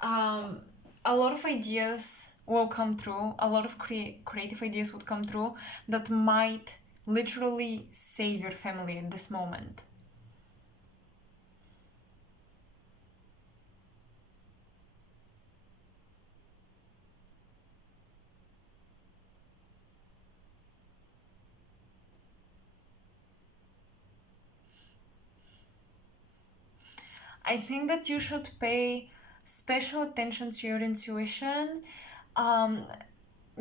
a lot of ideas will come through, a lot of creative ideas would come through that might literally save your family at this moment. I think that you should pay special attention to your intuition, um,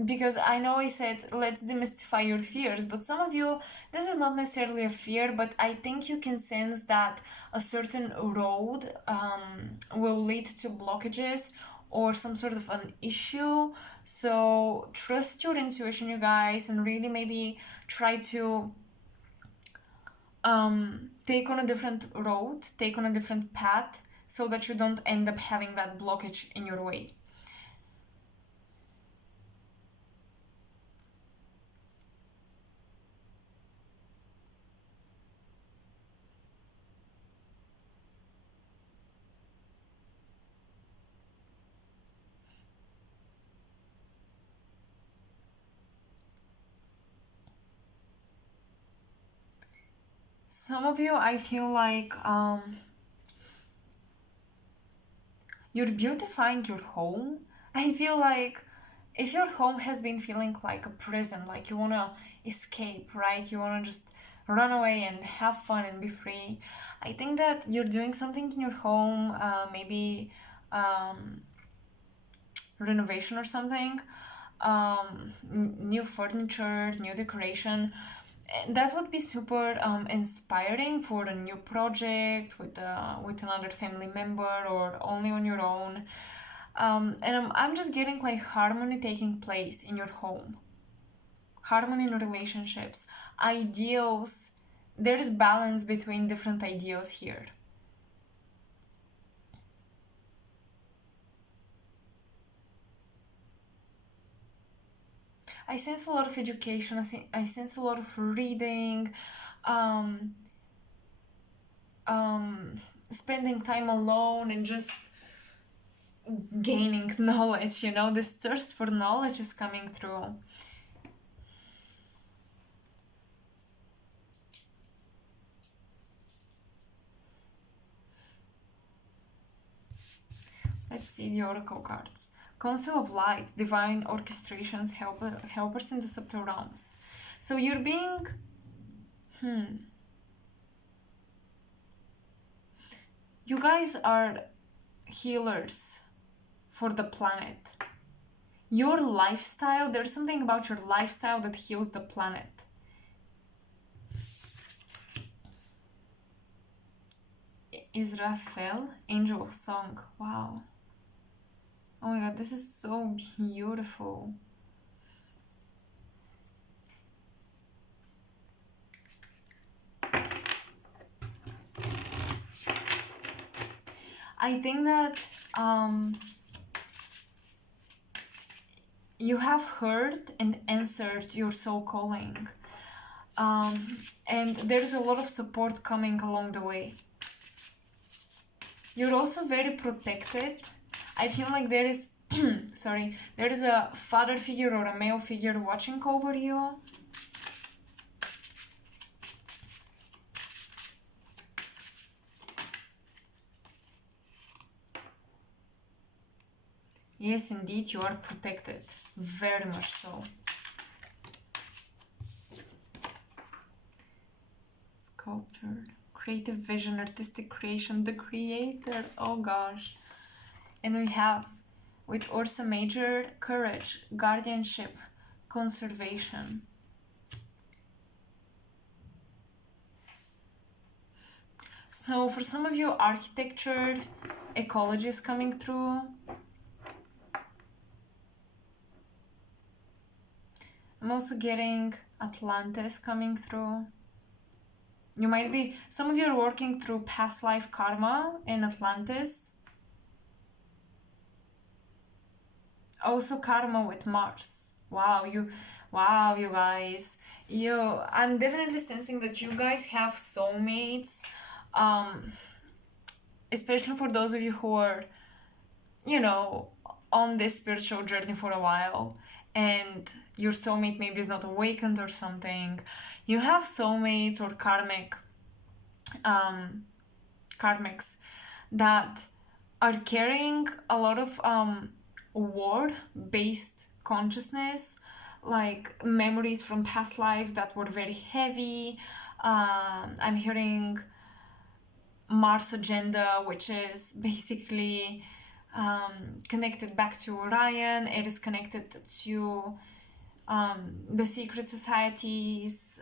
because I know I said let's demystify your fears, but some of you, this is not necessarily a fear, but I think you can sense that a certain road will lead to blockages or some sort of an issue. So trust your intuition, you guys, and really maybe try to take on a different road, take on a different path, so that you don't end up having that blockage in your way. Some of you, I feel like you're beautifying your home. I feel like if your home has been feeling like a prison, like you want to escape, right? You want to just run away and have fun and be free. I think that you're doing something in your home, maybe um, renovation or something, new furniture, new decoration. That would be super inspiring for a new project with another family member or only on your own. And I'm just getting like harmony taking place in your home, harmony in relationships, ideals. There is balance between different ideals here. I sense a lot of education. I sense a lot of reading, um, um, spending time alone, and just gaining knowledge. This thirst for knowledge is coming through. Let's see the oracle cards. Council of Light, divine orchestrations, helpers in the subtle realms. So you're being, you guys are healers for the planet. Your lifestyle, there's something about your lifestyle that heals the planet. Israfel, Angel of Song. Wow. Oh my god, this is so beautiful. I think that you have heard and answered your soul calling. And there's a lot of support coming along the way. You're also very protected. I feel like there is there is a father figure or a male figure watching over you. Yes, indeed, you are protected. Very much so. Sculptor, creative vision, artistic creation, the creator. Oh gosh. And we have, with Ursa Major, courage, guardianship, conservation. So for some of you, architecture, ecology is coming through. I'm also getting Atlantis coming through. You might be, some of you are working through past life karma in Atlantis. Also karma with Mars. Wow, you guys. I'm definitely sensing that you guys have soulmates. Especially for those of you who are, on this spiritual journey for a while, and your soulmate maybe is not awakened or something. You have soulmates or karmics that are carrying a lot of war-based consciousness, like memories from past lives that were very heavy. I'm hearing Mars agenda, which is basically connected back to Orion. It is connected to the secret societies,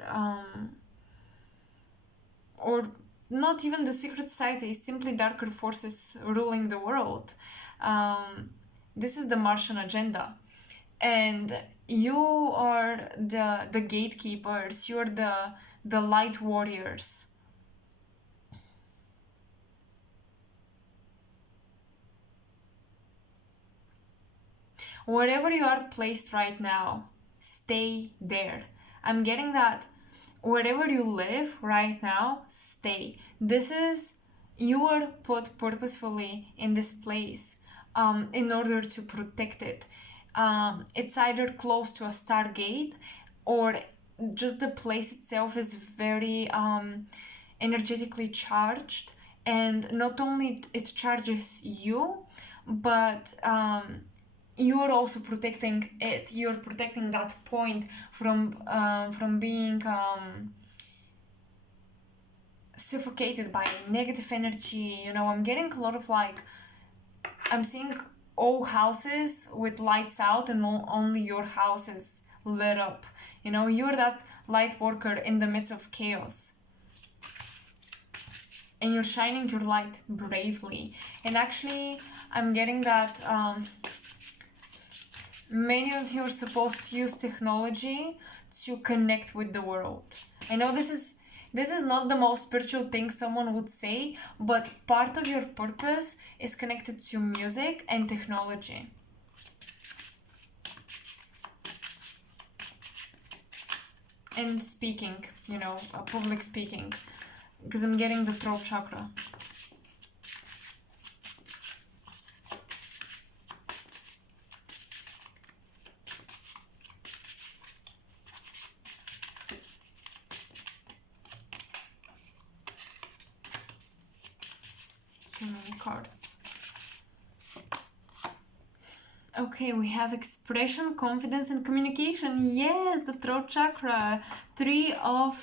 or not even the secret societies, simply darker forces ruling the world. This is the Martian agenda. And you are the gatekeepers, you're the light warriors. Wherever you are placed right now, stay there. I'm getting that wherever you live right now, stay. You are put purposefully in this place in order to protect it. It's either close to a stargate, or just the place itself is very energetically charged, and not only it charges you, but you're also protecting it. You're protecting that point from being suffocated by negative energy. I'm getting a lot of like, I'm seeing all houses with lights out and only your house is lit up. You're that light worker in the midst of chaos. And you're shining your light bravely. And actually, I'm getting that many of you are supposed to use technology to connect with the world. I know this is not the most spiritual thing someone would say, but part of your purpose is connected to music and technology. And speaking, public speaking, because I'm getting the throat chakra. Too many cards. Okay, we have expression, confidence, and communication. Yes, the throat chakra. Three of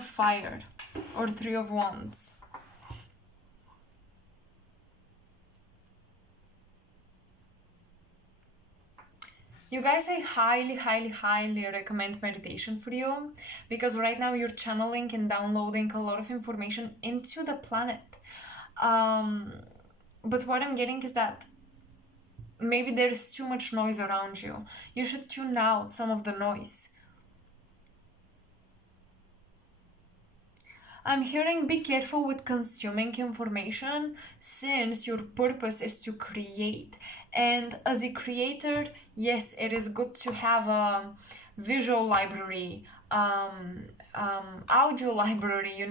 fire, or 3 of wands. You guys, I highly, highly, highly recommend meditation for you, because right now you're channeling and downloading a lot of information into the planet. But what I'm getting is that maybe there's too much noise around you. You should tune out some of the noise. I'm hearing be careful with consuming information, since your purpose is to create. And as a creator, yes, it is good to have a visual library, audio library,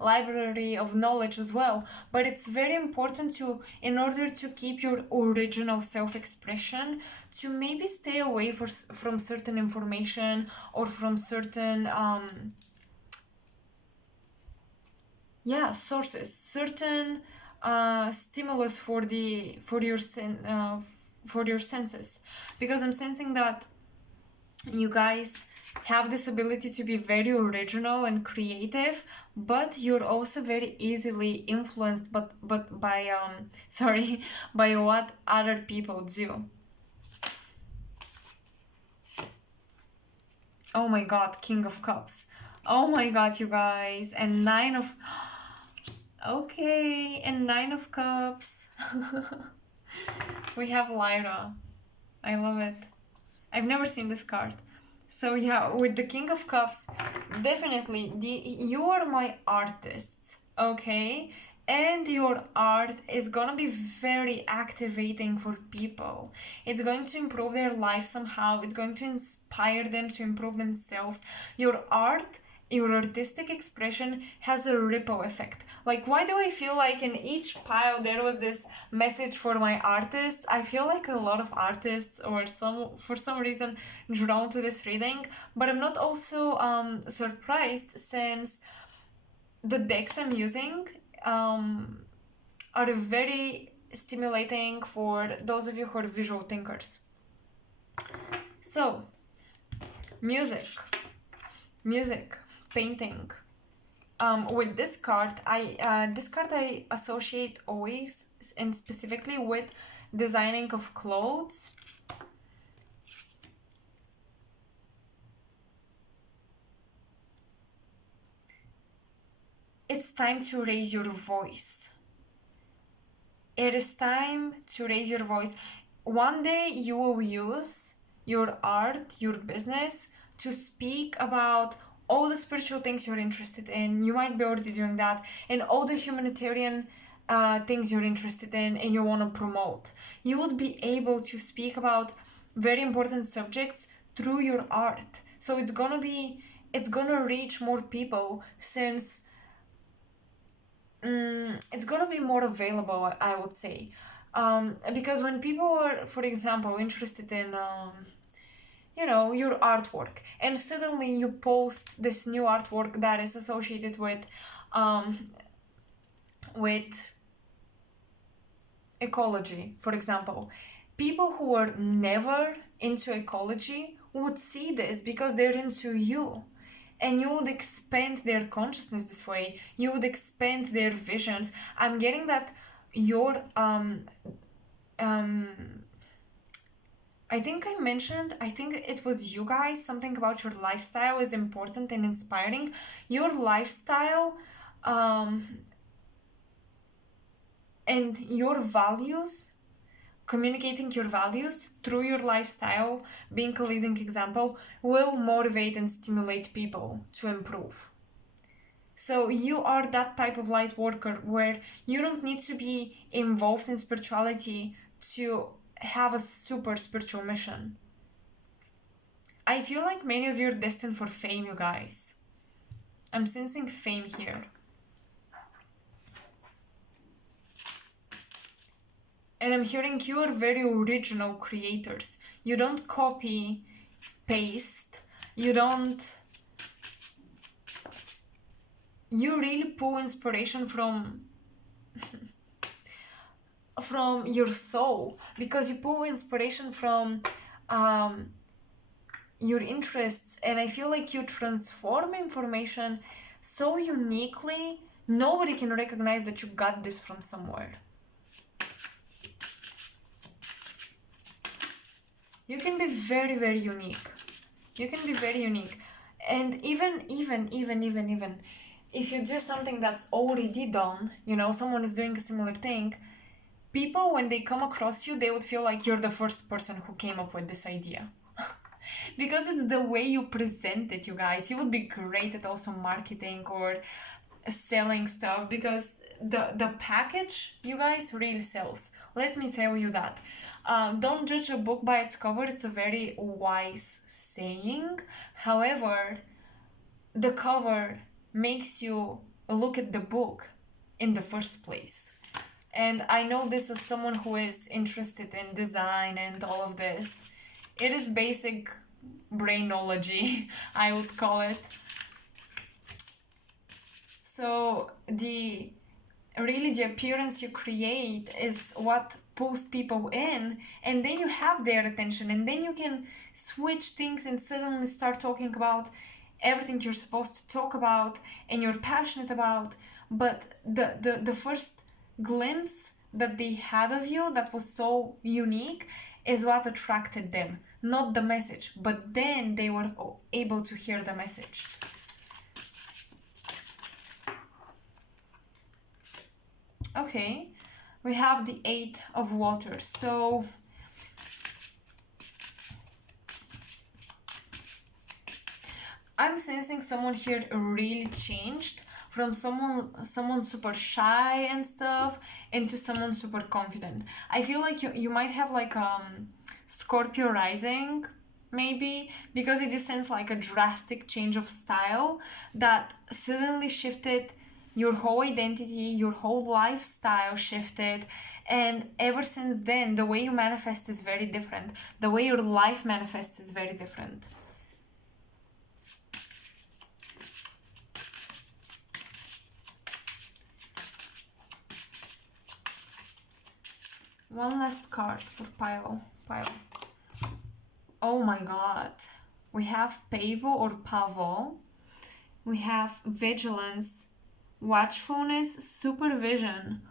library of knowledge as well. But it's very important to, in order to keep your original self-expression, to maybe stay away from certain information, or from certain sources, certain stimulus for your senses, because I'm sensing that you guys have this ability to be very original and creative, but you're also very easily influenced but by by what other people do. Oh my god, King of Cups. Oh my god, you guys. And 9 of okay, and 9 of Cups. We have Lyra. I love it. I've never seen this card. So yeah, with the King of Cups, definitely you are my artists, okay? And your art is gonna be very activating for people. It's going to improve their life somehow. It's going to inspire them to improve themselves. Your art, your artistic expression has a ripple effect. Like, why do I feel like in each pile there was this message for my artists? I feel like a lot of artists, or for some reason, drawn to this reading. But I'm not also surprised, since the decks I'm using are very stimulating for those of you who are visual thinkers. So, music, painting. With this card, I associate always, and specifically with designing of clothes. It's time to raise your voice. It is time to raise your voice. One day you will use your art, your business, to speak about all the spiritual things you're interested in. You might be already doing that, and all the humanitarian things you're interested in and you want to promote. You would be able to speak about very important subjects through your art. So it's gonna reach more people, since it's gonna be more available, I would say. Because when people are, for example, interested in your artwork, and suddenly you post this new artwork that is associated with ecology, for example, People who were never into ecology would see this because they're into you. And you would expand their consciousness this way. You would expand their visions. I'm getting that your I think it was you guys, something about your lifestyle is important and inspiring. Your lifestyle and your values, communicating your values through your lifestyle, being a leading example, will motivate and stimulate people to improve. So you are that type of light worker where you don't need to be involved in spirituality to have a super spiritual mission. I feel like many of you are destined for fame, you guys. I'm sensing fame here. And I'm hearing you are very original creators. You don't copy, paste. You really pull inspiration from your soul, because you pull inspiration from your interests, and I feel like you transform information so uniquely, nobody can recognize that you got this from somewhere. You can be very, very unique. You can be very unique. And even if you do something that's already done, someone is doing a similar thing, people, when they come across you, they would feel like you're the first person who came up with this idea. Because it's the way you present it, you guys. You would be great at also marketing or selling stuff, because the package, you guys, really sells. Let me tell you that. Don't judge a book by its cover. It's a very wise saying. However, the cover makes you look at the book in the first place. And I know this is someone who is interested in design and all of this. It is basic brainology, I would call it. So the appearance you create is what pulls people in, and then you have their attention, and then you can switch things and suddenly start talking about everything you're supposed to talk about and you're passionate about. But the first glimpse that they had of you that was so unique is what attracted them, not the message, but then they were able to hear the message. Okay, we have the 8 of Water. So I'm sensing someone here really changed from someone super shy and stuff into someone super confident. I feel like you might have like Scorpio rising, maybe, because it just sense like a drastic change of style that suddenly shifted your whole identity, your whole lifestyle shifted, and ever since then the way you manifest is very different. The way your life manifests is very different. One last card for pile. Oh my god. We have Pavo or Pavo. We have Vigilance, Watchfulness, Supervision,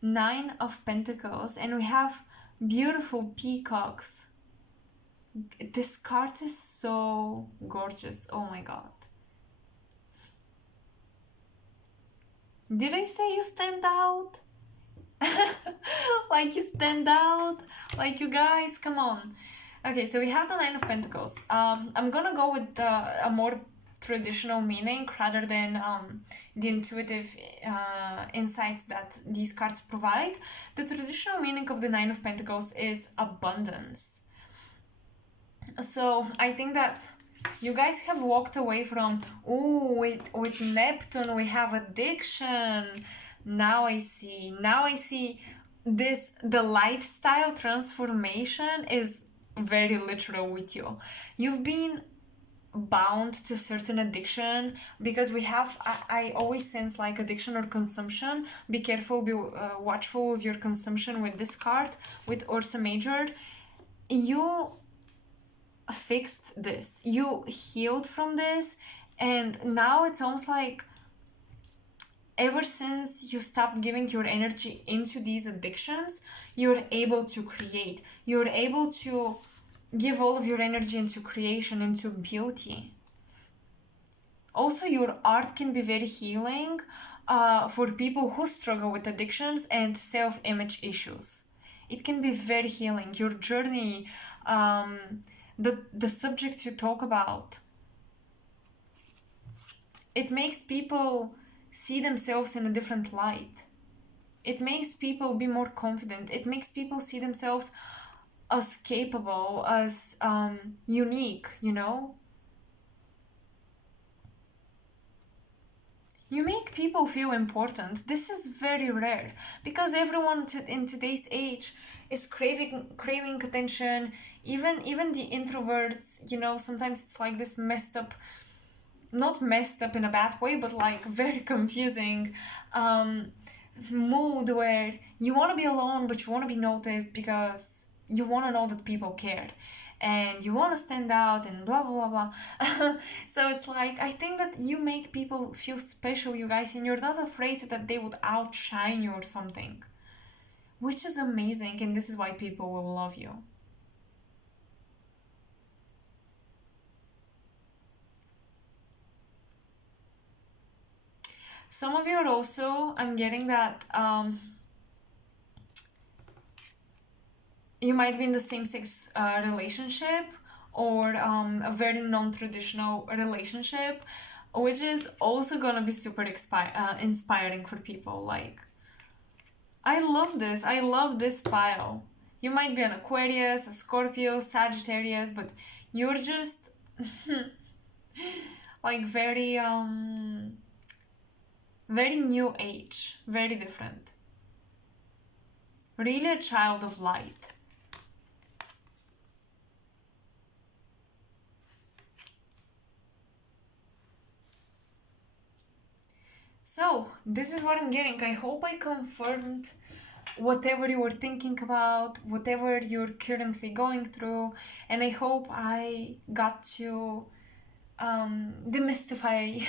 9 of Pentacles, and we have beautiful peacocks. This card is so gorgeous. Oh my god. Did I say you stand out? Like you stand out? Like, you guys, come on. Okay, so we have the 9 of Pentacles. I'm gonna go with a more traditional meaning rather than the intuitive insights that these cards provide. The traditional meaning of the 9 of Pentacles is abundance. So I think that you guys have walked away from, with Neptune we have addiction. Now I see this, the lifestyle transformation is very literal with you. You've been bound to certain addiction, because we have, I always sense like addiction or consumption. Be careful, be watchful of your consumption with this card, with Ursa Major. You fixed this, you healed from this, and now it's almost like ever since you stopped giving your energy into these addictions, you're able to create, you're able to give all of your energy into creation, into beauty. Also, your art can be very healing for people who struggle with addictions and self-image issues. It can be very healing. Your journey, the subjects you talk about, it makes people see themselves in a different light. It makes people be more confident. It makes people see themselves as capable, as unique, you know? You make people feel important. This is very rare, because everyone in today's age is craving attention. Even the introverts, you know, sometimes it's like this messed up, not messed up in a bad way, but like very confusing mood where you want to be alone, but you want to be noticed because you want to know that people care, and you want to stand out, and blah blah blah blah. So it's like, I think that you make people feel special, you guys, and you're not afraid that they would outshine you or something, which is amazing, and this is why people will love you. Some of you are also, I'm getting that you might be in the same-sex relationship, or a very non-traditional relationship, which is also gonna be super inspiring for people. Like, I love this. I love this pile. You might be an Aquarius, a Scorpio, Sagittarius, but you're just like very new age, very different. Really a child of light. So, this is what I'm getting. I hope I confirmed whatever you were thinking about, whatever you're currently going through, and I hope I got to demystify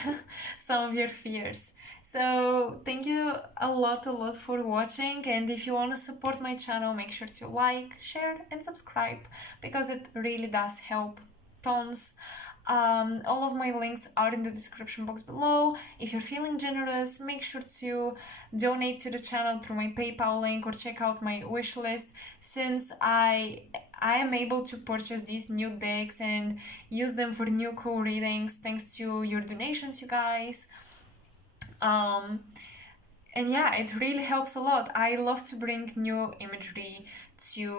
some of your fears. So thank you a lot for watching, and if you want to support my channel, make sure to like, share and subscribe, because it really does help tons. All of my links are in the description box below. If you're feeling generous, make sure to donate to the channel through my PayPal link, or check out my wish list, since I am able to purchase these new decks and use them for new cool readings thanks to your donations, you guys. And yeah, it really helps a lot. I love to bring new imagery to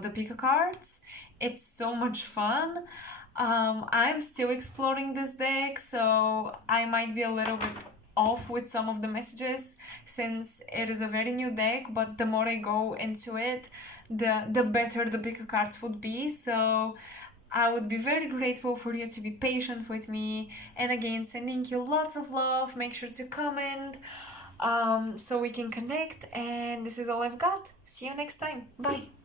the pick cards. It's so much fun. I'm still exploring this deck, so I might be a little bit off with some of the messages, since it is a very new deck, but the more I go into it, the better the pick cards would be. So I would be very grateful for you to be patient with me. And again, sending you lots of love. Make sure to comment so we can connect. And this is all I've got. See you next time. Bye.